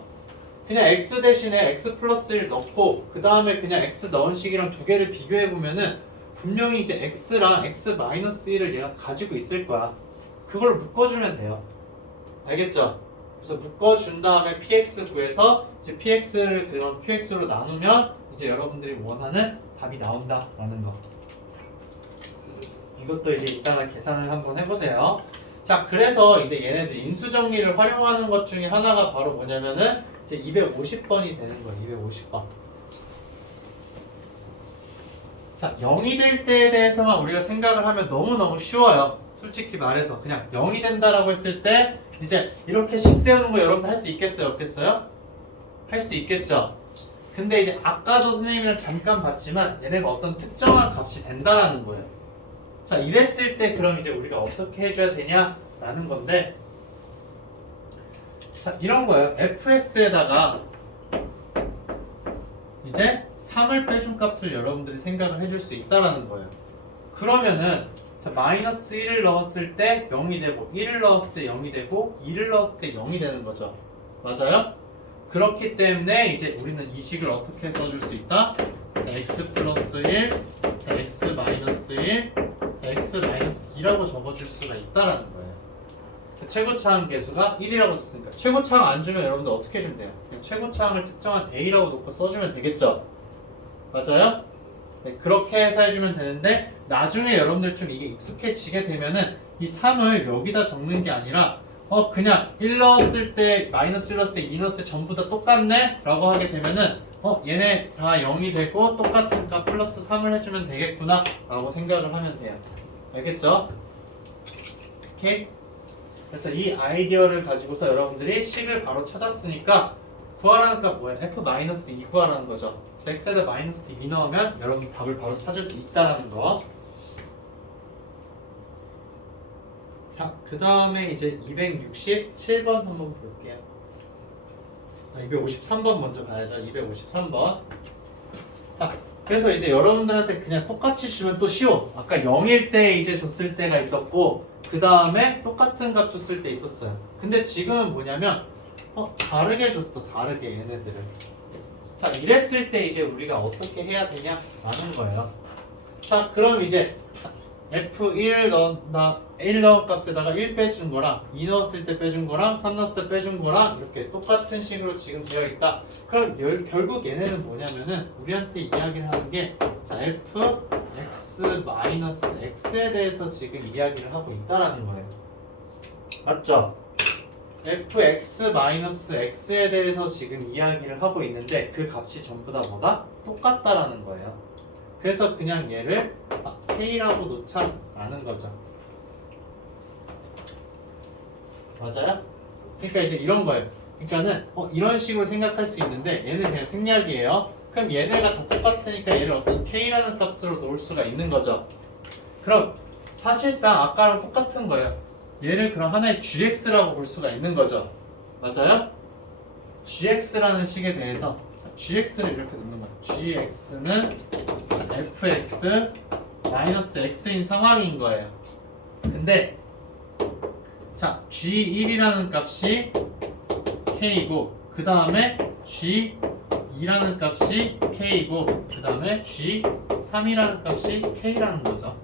그냥 x 대신에 x 플러스 1 넣고 그 다음에 그냥 x 넣은 식이랑 두 개를 비교해 보면은 분명히 이제 x랑 x 마이너스 1을 얘가 가지고 있을 거야. 그걸 묶어주면 돼요. 알겠죠? 그래서 묶어준 다음에 px 구해서 이제 px를 그럼 qx로 나누면 이제 여러분들이 원하는 답이 나온다라는 거. 이것도 이제 이따가 계산을 한번 해보세요. 자, 그래서 이제 얘네들 인수정리를 활용하는 것 중에 하나가 바로 뭐냐면은 이제 250번이 되는 거예요. 250번. 자, 0이 될 때에 대해서만 우리가 생각을 하면 너무너무 쉬워요. 솔직히 말해서 그냥 0이 된다라고 했을 때 이제 이렇게 식 세우는 거 여러분들 할 수 있겠어요? 없겠어요? 할 수 있겠죠? 근데 이제 아까도 선생님이랑 잠깐 봤지만 얘네가 어떤 특정한 값이 된다라는 거예요. 자, 이랬을 때 그럼 이제 우리가 어떻게 해줘야 되냐라는 건데, 자, 이런 거예요. fx에다가 이제 3을 빼준 값을 여러분들이 생각을 해줄 수 있다라는 거예요. 그러면은 자, 마이너스 1을 넣었을 때 0이 되고 1을 넣었을 때 0이 되고 2를 넣었을 때 0이 되는 거죠. 맞아요? 그렇기 때문에 이제 우리는 이 식을 어떻게 써줄 수 있다? 자, x 플러스 1, 자, x 마이너스 1, 자, x 마이너스 2라고 적어줄 수가 있다라는 거예요. 자, 최고차항 계수가 1이라고 줬으니까 최고차항 안 주면 여러분들 어떻게 해주면 돼요? 그냥 최고차항을 특정한 a라고 놓고 써주면 되겠죠? 맞아요? 네, 그렇게 해서 해주면 되는데 나중에 여러분들 좀 이게 익숙해지게 되면은 이 3을 여기다 적는 게 아니라 그냥 1 넣었을 때 마이너스 1 넣었을 때 2 넣었을 때 전부 다 똑같네? 라고 하게 되면은 얘네 다 0이 되고 똑같은 값 플러스 3을 해주면 되겠구나 라고 생각을 하면 돼요. 알겠죠? 오케이? 그래서 이 아이디어를 가지고서 여러분들이 식을 바로 찾았으니까 구하라는 값 뭐예요? f-2 구하라는 거죠. 그래서 x에다 마이너스 2 넣으면 여러분 답을 바로 찾을 수 있다는 거. 자, 그 다음에 이제 267번 한번 볼게요. 253번 먼저 봐야죠. 253번. 자, 그래서 이제 여러분들한테 그냥 똑같이 주면 또 쉬워. 아까 0일 때 이제 줬을 때가 있었고, 그 다음에 똑같은 값 줬을 때 있었어요. 근데 지금은 뭐냐면, 다르게 줬어. 다르게 얘네들을. 자, 이랬을 때 이제 우리가 어떻게 해야 되냐? 라는 거예요. 자, 그럼 이제 F1 1 넣은 값에다가 1 빼준 거랑 2 넣었을 때 빼준 거랑 3 넣었을 때 빼준 거랑 이렇게 똑같은 식으로 지금 되어 있다. 그럼 결국 얘네는 뭐냐면은 우리한테 이야기를 하는 게 자, f x 마이너스 x에 대해서 지금 이야기를 하고 있다라는 거예요. 맞죠? fx 마이너스 x에 대해서 지금 이야기를 하고 있는데 그 값이 전부 다 뭐다? 똑같다라는 거예요. 그래서 그냥 얘를 k라고 놓자라는 거죠. 맞아요? 그러니까 이제 이런 거예요. 그러니까는 이런 식으로 생각할 수 있는데 얘는 그냥 생략이에요. 그럼 얘네가 다 똑같으니까 얘를 어떤 k라는 값으로 놓을 수가 있는 거죠. 그럼 사실상 아까랑 똑같은 거예요. 얘를 그럼 하나의 gx라고 볼 수가 있는 거죠. 맞아요? gx라는 식에 대해서 gx를 이렇게 놓는 거예요. gx는 fx 마이너스 x인 상황인 거예요. 근데 자, g1이라는 값이 k이고 그 다음에 g2라는 값이 k이고 그 다음에 g3이라는 값이 k라는 거죠.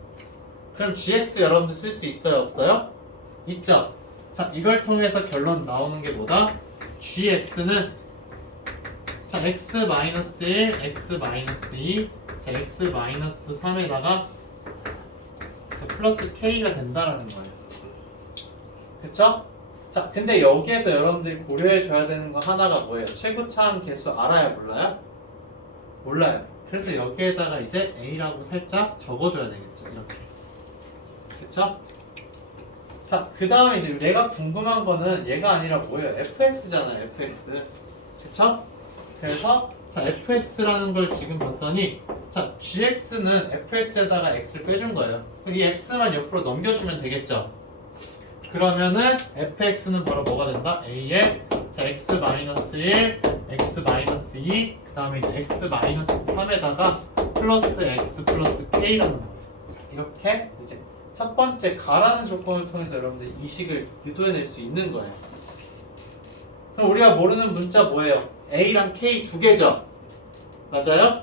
그럼 gx 여러분들 쓸 수 있어요? 없어요? 있죠? 자, 이걸 통해서 결론 나오는 게 뭐다? gx는 자, x-1, x-2, 자, x-3에다가 플러스 k가 된다라는 거예요. 그쵸? 자, 근데 여기에서 여러분들이 고려해줘야 되는 거 하나가 뭐예요? 최고차항 개수 알아요? 몰라요? 몰라요. 그래서 여기에다가 이제 a라고 살짝 적어줘야 되겠죠. 이렇게. 그쵸? 자, 그 다음에 이제 내가 궁금한 거는 얘가 아니라 뭐예요? fx잖아요. fx. 그쵸? 그래서 자, fx라는 걸 지금 봤더니 자, gx는 fx에다가 x를 빼준 거예요. 그럼 이 x만 옆으로 넘겨주면 되겠죠? 그러면은 fx는 바로 뭐가 된다? a에 자, x-1, x-2 그 다음에 이제 x-3에다가 플러스 x 플러스 k라는 거예요. 이렇게 이제 첫 번째 가라는 조건을 통해서 여러분들 이 식을 유도해낼 수 있는 거예요. 그럼 우리가 모르는 문자 뭐예요? a랑 k 두 개죠? 맞아요?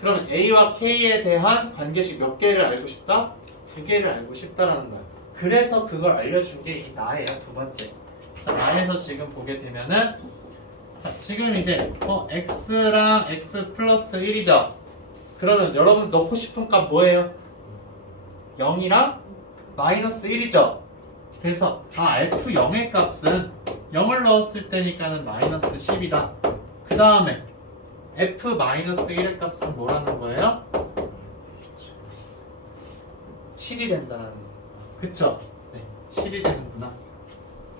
그러면 a와 k에 대한 관계식 몇 개를 알고 싶다? 두 개를 알고 싶다라는 거예요. 그래서 그걸 알려준 게 이 나예요. 두 번째. 자, 나에서 지금 보게 되면은 자, 지금 이제 x랑 x 플러스 1이죠? 그러면 여러분 넣고 싶은 값 뭐예요? 0이랑 마이너스 1이죠? 그래서 f0의 값은 0을 넣었을 때니까는 마이너스 10이다. 그 다음에 f-1의 값은 뭐라는 거예요? 7이 된다는 거예요. 그쵸? 네, 7이 되는구나.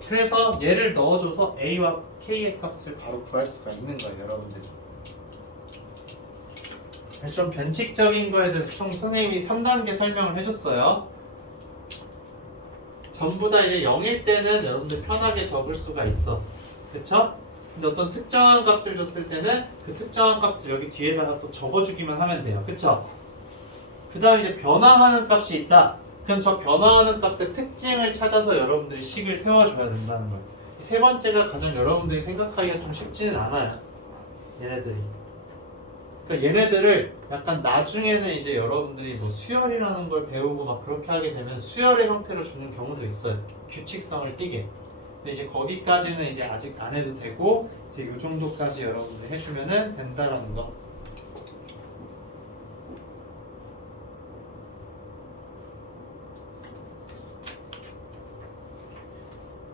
그래서 얘를 넣어줘서 a와 k의 값을 바로 구할 수가 있는 거예요, 여러분들. 좀 변칙적인 거에 대해서 총 선생님이 3단계 설명을 해줬어요. 전부 다 이제 0일 때는 여러분들 편하게 적을 수가 있어. 그쵸? 근데 어떤 특정한 값을 줬을 때는 그 특정한 값을 여기 뒤에다가 또 적어주기만 하면 돼요. 그쵸? 그 다음 이제 변화하는 값이 있다. 그럼 저 변화하는 값의 특징을 찾아서 여러분들이 식을 세워줘야 된다는 거예요. 세 번째가 가장 여러분들이 생각하기가 좀 쉽지는 않아요. 얘네들이. 그러니까 얘네들을 약간 나중에는 이제 여러분들이 뭐 수열이라는 걸 배우고 막 그렇게 하게 되면 수열의 형태로 주는 경우도 있어요. 규칙성을 띠게. 근데 이제 거기까지는 이제 아직 안 해도 되고 이제 이 정도까지 여러분들 해주면은 된다라는 거.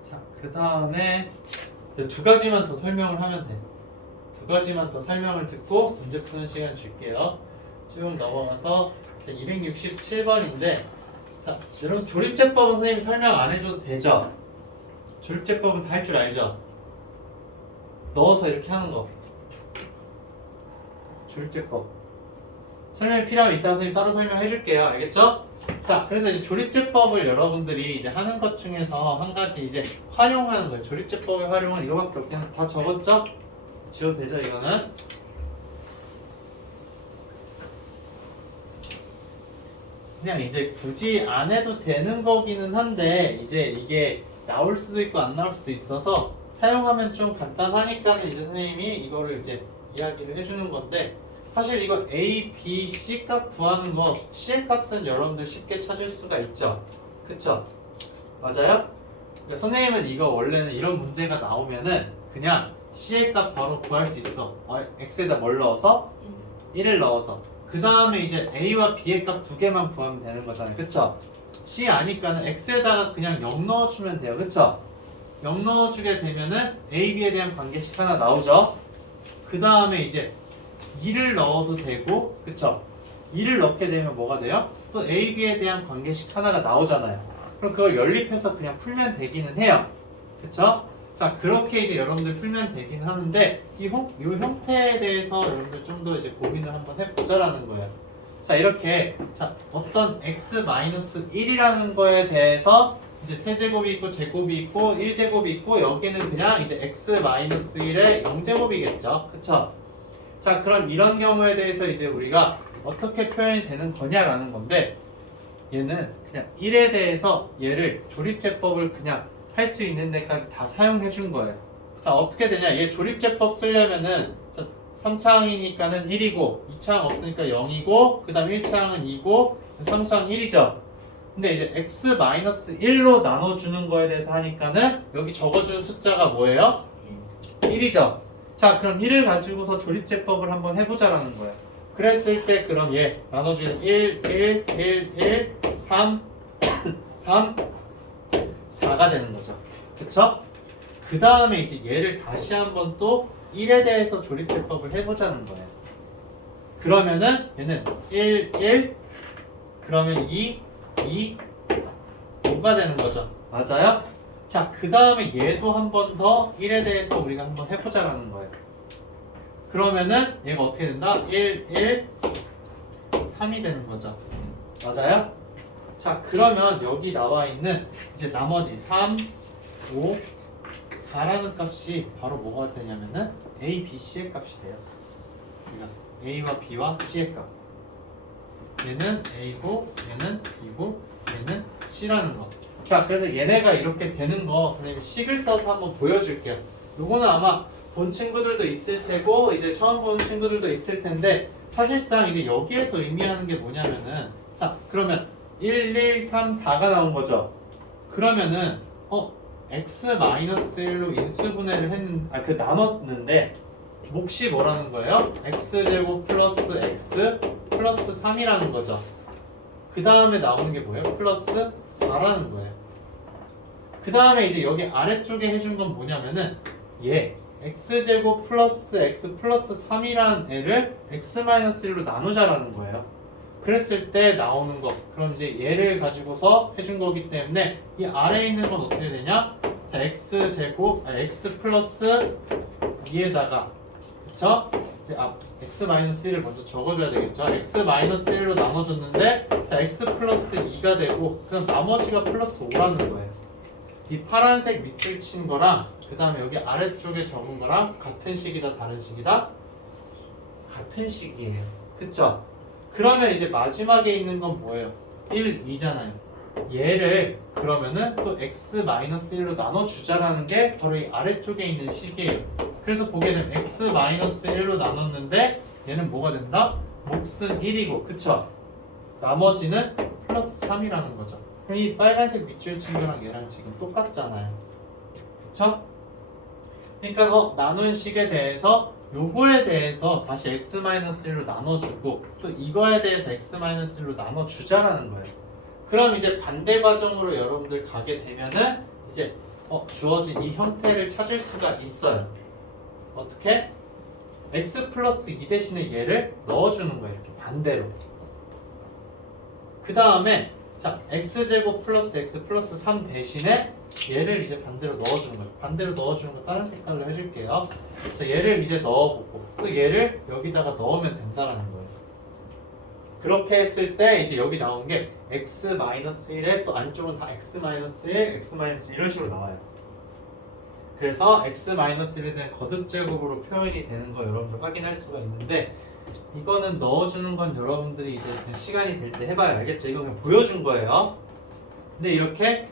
자, 그 다음에 두 가지만 더 설명을 하면 돼. 두 가지만 더 설명을 듣고 문제 푸는 시간 줄게요. 쭉 넘어가서 267번인데, 자, 여러분 조립제법은 선생님이 설명 안 해줘도 되죠? 조립제법은 다 할 줄 알죠? 넣어서 이렇게 하는 거. 조립제법. 설명이 필요하면 이따 선생님 따로 설명해 줄게요. 알겠죠? 자, 그래서 이제 조립제법을 여러분들이 이제 하는 것 중에서 한 가지 이제 활용하는 거예요. 조립제법의 활용은 이거밖에 없긴 다 적었죠? 지워도 되죠, 이거는? 그냥 이제 굳이 안 해도 되는 거기는 한데, 이제 이게 나올 수도 있고 안 나올 수도 있어서 사용하면 좀 간단하니까는 이제 선생님이 이거를 이제 이야기를 해주는 건데, 사실 이거 A, B, C 값 구하는 거 C의 값은 여러분들 쉽게 찾을 수가 있죠. 그쵸? 맞아요? 그러니까 선생님은 이거 원래는 이런 문제가 나오면은 그냥 C의 값 바로 구할 수 있어. X에다 뭘 넣어서? 1을 넣어서. 그 다음에 이제 A와 B의 값 두 개만 구하면 되는 거잖아요. 그쵸? C 아니까는 X에다가 그냥 0 넣어주면 돼요. 그쵸? 0 넣어주게 되면은 A, B에 대한 관계식 하나 나오죠? 그 다음에 이제 2를 넣어도 되고, 그쵸? 2를 넣게 되면 뭐가 돼요? 또 A, B에 대한 관계식 하나가 나오잖아요. 그럼 그걸 연립해서 그냥 풀면 되기는 해요. 그쵸? 자, 그렇게 이제 여러분들 풀면 되긴 하는데, 이 형태에 대해서 여러분들 좀 더 이제 고민을 한번 해보자라는 거예요. 자, 이렇게, 자, 어떤 x-1이라는 거에 대해서 이제 세제곱이 있고, 제곱이 있고, 1제곱이 있고, 여기는 그냥 이제 x-1의 0제곱이겠죠. 그쵸? 자, 그럼 이런 경우에 대해서 이제 우리가 어떻게 표현이 되는 거냐라는 건데, 얘는 그냥 1에 대해서 얘를 조립제법을 그냥 할 수 있는 데까지 다 사용해 준 거예요. 자, 어떻게 되냐? 얘 조립제법 쓰려면은 3차항이니까는 1이고 2차항 없으니까 0이고 그 다음 1차항은 2고 3차항 1이죠. 근데 이제 x-1로 나눠주는 거에 대해서 하니까는 여기 적어준 숫자가 뭐예요? 1이죠. 자, 그럼 1을 가지고서 조립제법을 한번 해보자라는 거예요. 그랬을 때 그럼 얘 나눠주는 1, 1, 1, 1, 3, 3, 4가 되는 거죠. 그쵸? 그 다음에 이제 얘를 다시 한번 또 1에 대해서 조립제법을 해보자는 거예요. 그러면은 얘는 1, 1, 그러면 2, 2, 5가 되는 거죠. 맞아요? 자, 그 다음에 얘도 한 번 더 1에 대해서 우리가 한번 해보자라는 거예요. 그러면은 얘가 어떻게 된다? 1, 1, 3이 되는 거죠. 맞아요? 자, 그러면 여기 나와 있는 이제 나머지 3, 5, 4라는 값이 바로 뭐가 되냐면은 A, B, C의 값이 돼요. 그러니까 A와 B와 C의 값. 얘는 A고, 얘는 B고, 얘는 C라는 거. 자, 그래서 얘네가 이렇게 되는 거 선생님이 식을 써서 한번 보여줄게요. 요거는 아마 본 친구들도 있을 테고 이제 처음 본 친구들도 있을 텐데 사실상 이제 여기에서 의미하는 게 뭐냐면은 자, 그러면 1, 1, 3, 4가 나온 거죠. 그러면은 x-1로 인수분해를 나눴는데 몫이 뭐라는 거예요? x제곱 플러스 x 플러스 3이라는 거죠. 그 다음에 나오는 게 뭐예요? 플러스 4라는 거예요. 그 다음에 이제 여기 아래쪽에 해준 건 뭐냐면은 얘 x제곱 플러스 x 플러스 3이라는 애를 x-1로 나누자라는 거예요. 그랬을 때 나오는 거. 그럼 이제 얘를 가지고서 해준 거기 때문에 이 아래에 있는 건 어떻게 되냐? 자, x 플러스 2에다가 그쵸? 이제 x-1을 먼저 적어줘야 되겠죠? x-1로 나눠줬는데 자 x 플러스 2가 되고 그럼 나머지가 플러스 5라는 거예요. 이 파란색 밑줄 친 거랑 그 다음에 여기 아래쪽에 적은 거랑 같은 식이다 다른 식이다? 같은 식이에요. 그쵸? 그러면 이제 마지막에 있는 건 뭐예요? 1, 2잖아요. 얘를 그러면은 또 x-1로 나눠주자라는 게 바로 이 아래쪽에 있는 식이에요. 그래서 보게 되면 x-1로 나눴는데 얘는 뭐가 된다? 몫은 1이고 그쵸? 나머지는 플러스 3이라는 거죠. 그럼 이 빨간색 밑줄 친 거랑 얘랑 지금 똑같잖아요. 그쵸? 그러니까 나눈 식에 대해서 요거에 대해서 다시 x-1로 나눠주고 또 이거에 대해서 x-1로 나눠주자라는 거예요. 그럼 이제 반대 과정으로 여러분들 가게 되면은 이제 주어진 이 형태를 찾을 수가 있어요. 어떻게? x 플러스 2 대신에 얘를 넣어주는 거예요. 이렇게 반대로. 그 다음에 자 x제곱 플러스 x 플러스 3 대신에 얘를 이제 반대로 넣어주는 거예요. 반대로 넣어주는 거 다른 색깔로 해줄게요. 자 얘를 이제 넣어보고 또 얘를 여기다가 넣으면 된다라는 거예요. 그렇게 했을 때 이제 여기 나온 게 x-1에 또 안쪽은 다 x-1, x-1 이런 식으로 나와요. 그래서 x-1에 대한 거듭제곱으로 표현이 되는 거 여러분들 확인할 수가 있는데 이거는 넣어주는 건 여러분들이 이제 시간이 될 때 해봐야 알겠죠? 이거 그냥 보여준 거예요. 근데 이렇게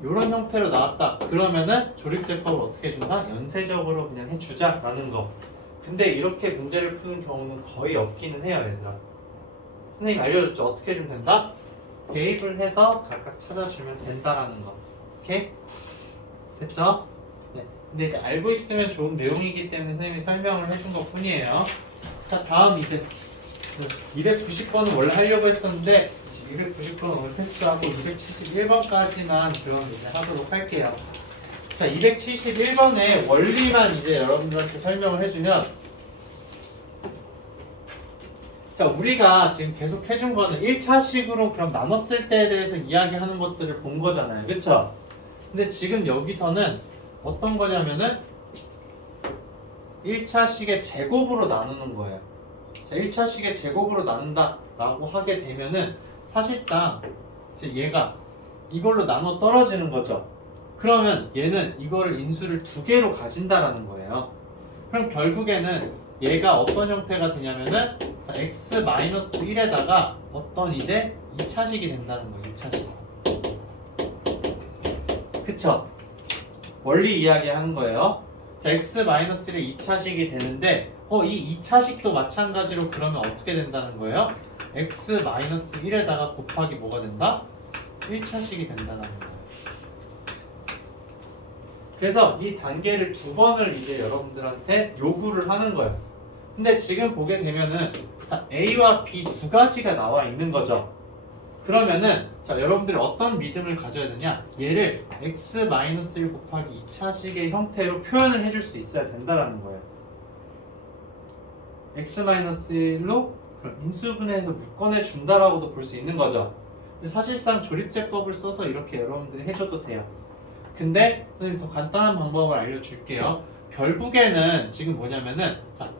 이런 형태로 나왔다. 그러면은 조립제법을 어떻게 해준다? 연쇄적으로 그냥 해주자라는 거. 근데 이렇게 문제를 푸는 경우는 거의 없기는 해요, 얘들아. 선생님이 알려줬죠? 어떻게 해주면 된다? 대입을 해서 각각 찾아주면 된다라는 거. 오케이? 됐죠? 네. 근데 이제 알고 있으면 좋은 내용이기 때문에 선생님이 설명을 해준 것 뿐이에요. 자, 다음 이제 290번은 원래 하려고 했었는데 290번은 오늘 패스하고 271번까지만 그럼 이제 하도록 할게요. 자, 271번의 원리만 이제 여러분들한테 설명을 해주면 자, 우리가 지금 계속 해준 거는 1차식으로 그럼 나눴을 때에 대해서 이야기하는 것들을 본 거잖아요. 그쵸? 근데 지금 여기서는 어떤 거냐면은 1차식의 제곱으로 나누는 거예요. 자, 1차식의 제곱으로 나눈다 라고 하게 되면은 사실상 이제 얘가 이걸로 나눠 떨어지는 거죠. 그러면 얘는 이거를 인수를 두 개로 가진다라는 거예요. 그럼 결국에는 얘가 어떤 형태가 되냐면은 x-1에다가 어떤 이제 2차식이 된다는 거예요. 2차식. 그쵸? 원리 이야기하는 거예요. 자, x-1의 2차식이 되는데 이 2차식도 마찬가지로 그러면 어떻게 된다는 거예요? x-1에다가 곱하기 뭐가 된다? 1차식이 된다는 거예요. 그래서 이 단계를 두 번을 이제 여러분들한테 요구를 하는 거예요. 근데 지금 보게 되면은 자, A와 B 두 가지가 나와 있는 거죠. 그러면은 자, 여러분들이 어떤 믿음을 가져야 되냐? 얘를 x-1 곱하기 2차식의 형태로 표현을 해줄 수 있어야 된다라는 거예요. x-1로 그럼 인수분해해서 묶어내 준다라고도 볼 수 있는 거죠. 근데 사실상 조립제법을 써서 이렇게 여러분들이 해줘도 돼요. 근데 선생님 더 간단한 방법을 알려줄게요. 결국에는 지금 뭐냐면은 자,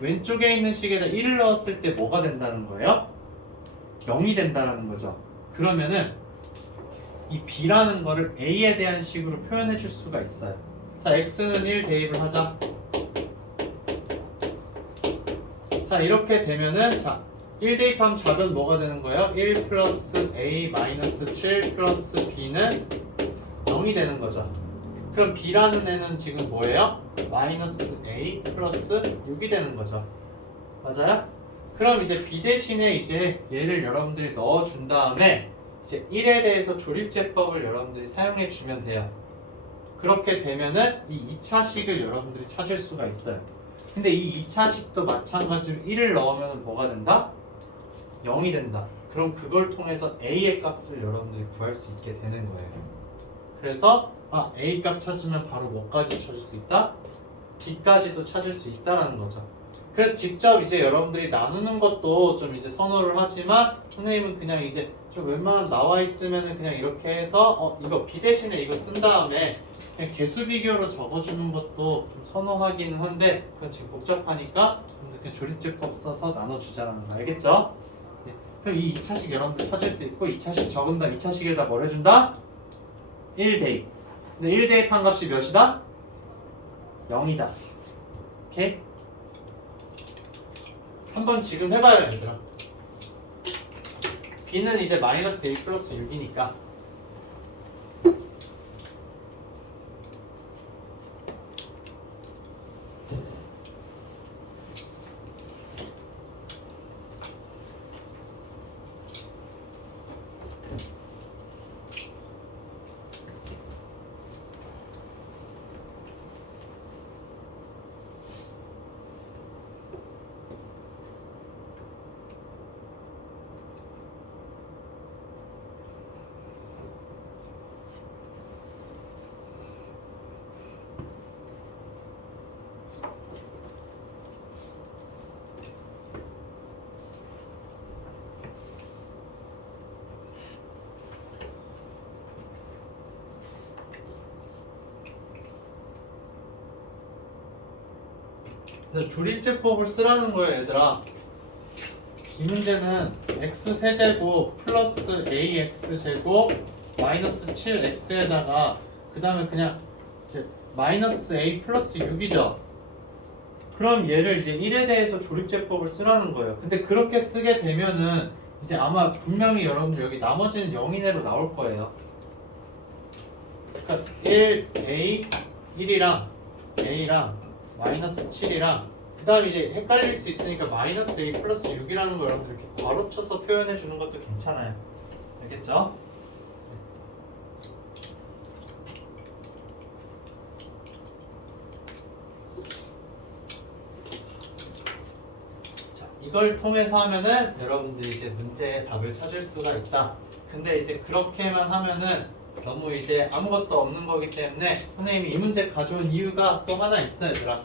왼쪽에 있는 식에다 1을 넣었을 때 뭐가 된다는 거예요? 0이 된다는 거죠. 그러면은 이 B라는 거를 A에 대한 식으로 표현해 줄 수가 있어요. 자, X는 1 대입을 하자. 자, 이렇게 되면은 자, 1 대입하면 답은 뭐가 되는 거예요? 1 플러스 A 마이너스 7 플러스 B는 0이 되는 거죠. 그럼 B라는 애는 지금 뭐예요? 마이너스 A 플러스 6이 되는 거죠. 맞아요? 그럼 이제 B 대신에 이제 얘를 여러분들이 넣어준 다음에 이제 1에 대해서 조립제법을 여러분들이 사용해 주면 돼요. 그렇게 되면은 이 2차식을 여러분들이 찾을 수가 있어요. 근데 이 2차식도 마찬가지로 1을 넣으면 뭐가 된다? 0이 된다. 그럼 그걸 통해서 A의 값을 여러분들이 구할 수 있게 되는 거예요. 그래서 A 값 찾으면 바로 뭐까지 찾을 수 있다? B까지도 찾을 수 있다라는 거죠. 그래서 직접 이제 여러분들이 나누는 것도 좀 이제 선호를 하지만 선생님은 그냥 이제 좀 웬만하면 나와 있으면은 그냥 이렇게 해서 이거 B 대신에 이거 쓴 다음에 그냥 개수 비교로 적어주는 것도 좀 선호하기는 한데 그건 지금 복잡하니까 그냥 조립제법 써서 나눠주자라는 거 알겠죠? 네. 그럼 이 2차식 여러분들 찾을 수 있고 2차식 적은 다음 2차식에다 뭘 해준다? 1대입. 근데 1대입한 값이 몇이다? 0이다. 오케이? 한번 지금 해봐요 얘들아. b는 이제 마이너스 1 플러스 6이니까 그래서 조립제법을 쓰라는 거예요 얘들아. 이 문제는 x세제곱 플러스 ax제곱 마이너스 7x에다가 그 다음에 그냥 이제 마이너스 a 플러스 6이죠. 그럼 얘를 이제 1에 대해서 조립제법을 쓰라는 거예요. 근데 그렇게 쓰게 되면은 이제 아마 분명히 여러분들 여기 나머지는 0 이내로 나올 거예요. 그러니까 1이랑 마이너스 7이랑 그 다음에 이제 헷갈릴 수 있으니까 마이너스 a 플러스 6이라는 거 여러분들 이렇게 괄호 쳐서 표현해 주는 것도 괜찮아요. 알겠죠? 자, 이걸 통해서 하면은 여러분들이 이제 문제의 답을 찾을 수가 있다. 근데 이제 그렇게만 하면은 너무 이제 아무것도 없는 거기 때문에 선생님이 이 문제 가져온 이유가 또 하나 있어요 얘들아.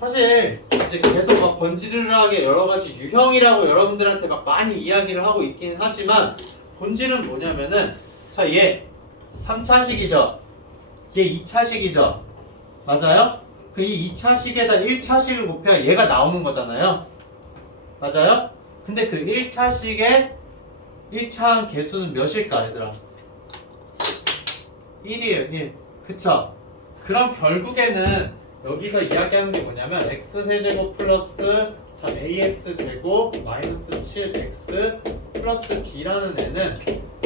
사실 이제 계속 막 번지르르하게 여러 가지 유형이라고 여러분들한테 막 많이 이야기를 하고 있긴 하지만 본질은 뭐냐면은 자, 얘 3차식이죠. 얘 2차식이죠. 맞아요? 그 이 2차식에다 1차식을 곱해야 얘가 나오는 거잖아요. 맞아요? 근데 그 1차식의 1차항 개수는 몇일까 얘들아? 1이에요 1. 그쵸? 그럼 결국에는 여기서 이야기하는 게 뭐냐면 x세제곱 플러스 ax제곱 마이너스 7x 플러스 b라는 애는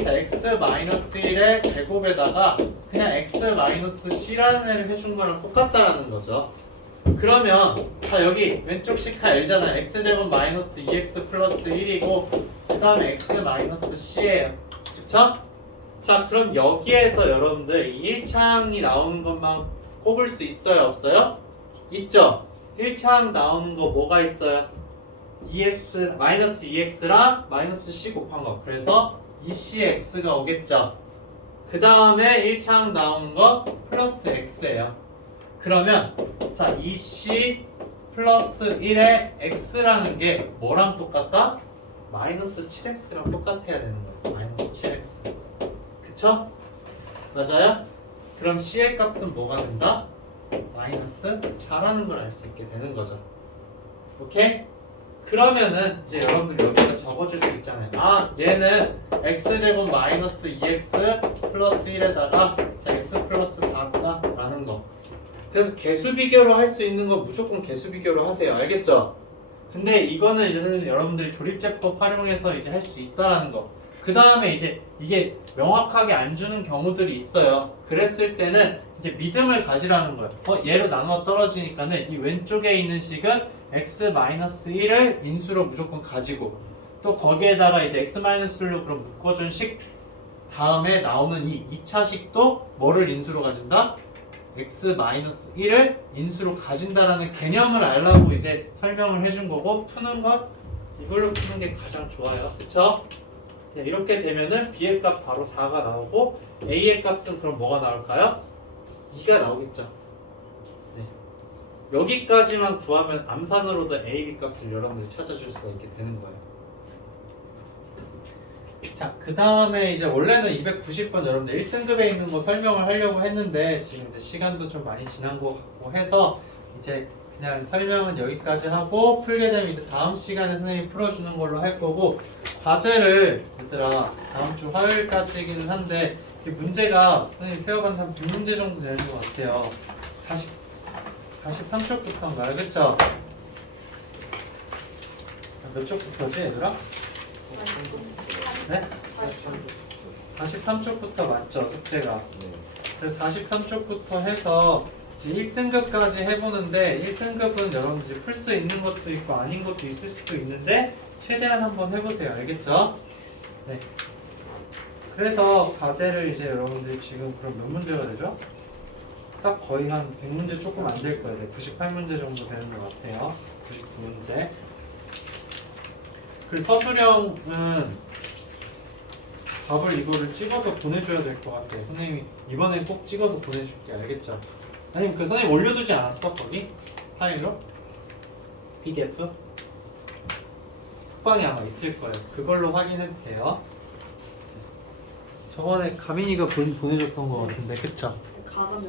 자, x 마이너스 1의 제곱에다가 그냥 x 마이너스 c라는 애를 해준 거랑 똑같다라는 거죠. 그러면 자 여기 왼쪽 식하 L잖아요. x제곱 마이너스 2x 플러스 1이고 그 다음에 x 마이너스 c예요. 그쵸? 자 그럼 여기에서 여러분들 이 1차항이 나오는 것만 꼽을 수 있어요? 없어요? 있죠? 1차항 나오는 거 뭐가 있어요? 2x, 마이너스 2x랑 마이너스 c 곱한 거. 그래서 2cx가 오겠죠? 그 다음에 1차항 나오는 거 플러스 x예요. 그러면 자 2c 플러스 1의 x라는 게 뭐랑 똑같다? 마이너스 7x랑 똑같아야 되는 거예요. 마이너스 7x. 그쵸? 맞아요? 그럼 c의 값은 뭐가 된다? 마이너스 4라는 걸 알 수 있게 되는 거죠. 오케이? 그러면은 이제 여러분들 여기다 적어줄 수 있잖아요. 아 얘는 x제곱 마이너스 2x 플러스 1에다가 자 x 플러스 4다 라는 거. 그래서 개수 비교로 할 수 있는 거 무조건 개수 비교로 하세요. 알겠죠? 근데 이거는 이제 여러분들이 조립제법 활용해서 이제 할 수 있다라는 거. 그 다음에 이제 이게 명확하게 안 주는 경우들이 있어요. 그랬을 때는 이제 믿음을 가지라는 거예요. 얘로 나눠 떨어지니까는 이 왼쪽에 있는 식은 x-1을 인수로 무조건 가지고 또 거기에다가 이제 x-1로 그럼 묶어준 식 다음에 나오는 이 2차식도 뭐를 인수로 가진다? x-1을 인수로 가진다라는 개념을 알라고 이제 설명을 해준 거고 푸는 건 이걸로 푸는 게 가장 좋아요. 그쵸? 네, 이렇게 되면은 b의 값 바로 4가 나오고 a의 값은 그럼 뭐가 나올까요? 2가 나오겠죠. 네. 여기까지만 구하면 암산으로도 a, b 값을 여러분들이 찾아줄 수 있게 되는 거예요. 자, 그 다음에 이제 원래는 290번 여러분들 1등급에 있는 거 설명을 하려고 했는데 지금 이제 시간도 좀 많이 지난 것 같고 해서 이제 그냥 설명은 여기까지 하고 풀게 되면 이제 다음 시간에 선생님이 풀어주는 걸로 할 거고 과제를 얘들아 다음 주 화요일까지이기는 한데 이 문제가 선생님 세워간 한 100문제 정도 되는 것 같아요. 43쪽부터인가요? 그쵸? 몇 쪽부터지 얘들아? 네? 43쪽부터 맞죠 숙제가. 그래서 43쪽부터 해서 이제 1등급까지 해보는데 1등급은 여러분들이 풀 수 있는 것도 있고 아닌 것도 있을 수도 있는데 최대한 한번 해보세요. 알겠죠? 네. 그래서 과제를 이제 여러분들이 지금 그럼 몇 문제가 되죠? 딱 거의 한 100문제 조금 안 될 거예요. 네, 98문제 정도 되는 것 같아요. 99문제. 그리고 서술형은 답을 이거를 찍어서 보내줘야 될 것 같아요. 선생님이 이번엔 꼭 찍어서 보내줄게. 알겠죠? 아니면 그 선생님 올려두지 않았어? 거기? 파일로? PDF? 톡방에 아마 있을 거예요. 그걸로 확인해도 돼요. 저번에 가민이가 보내줬던 것 같은데 그쵸? 가방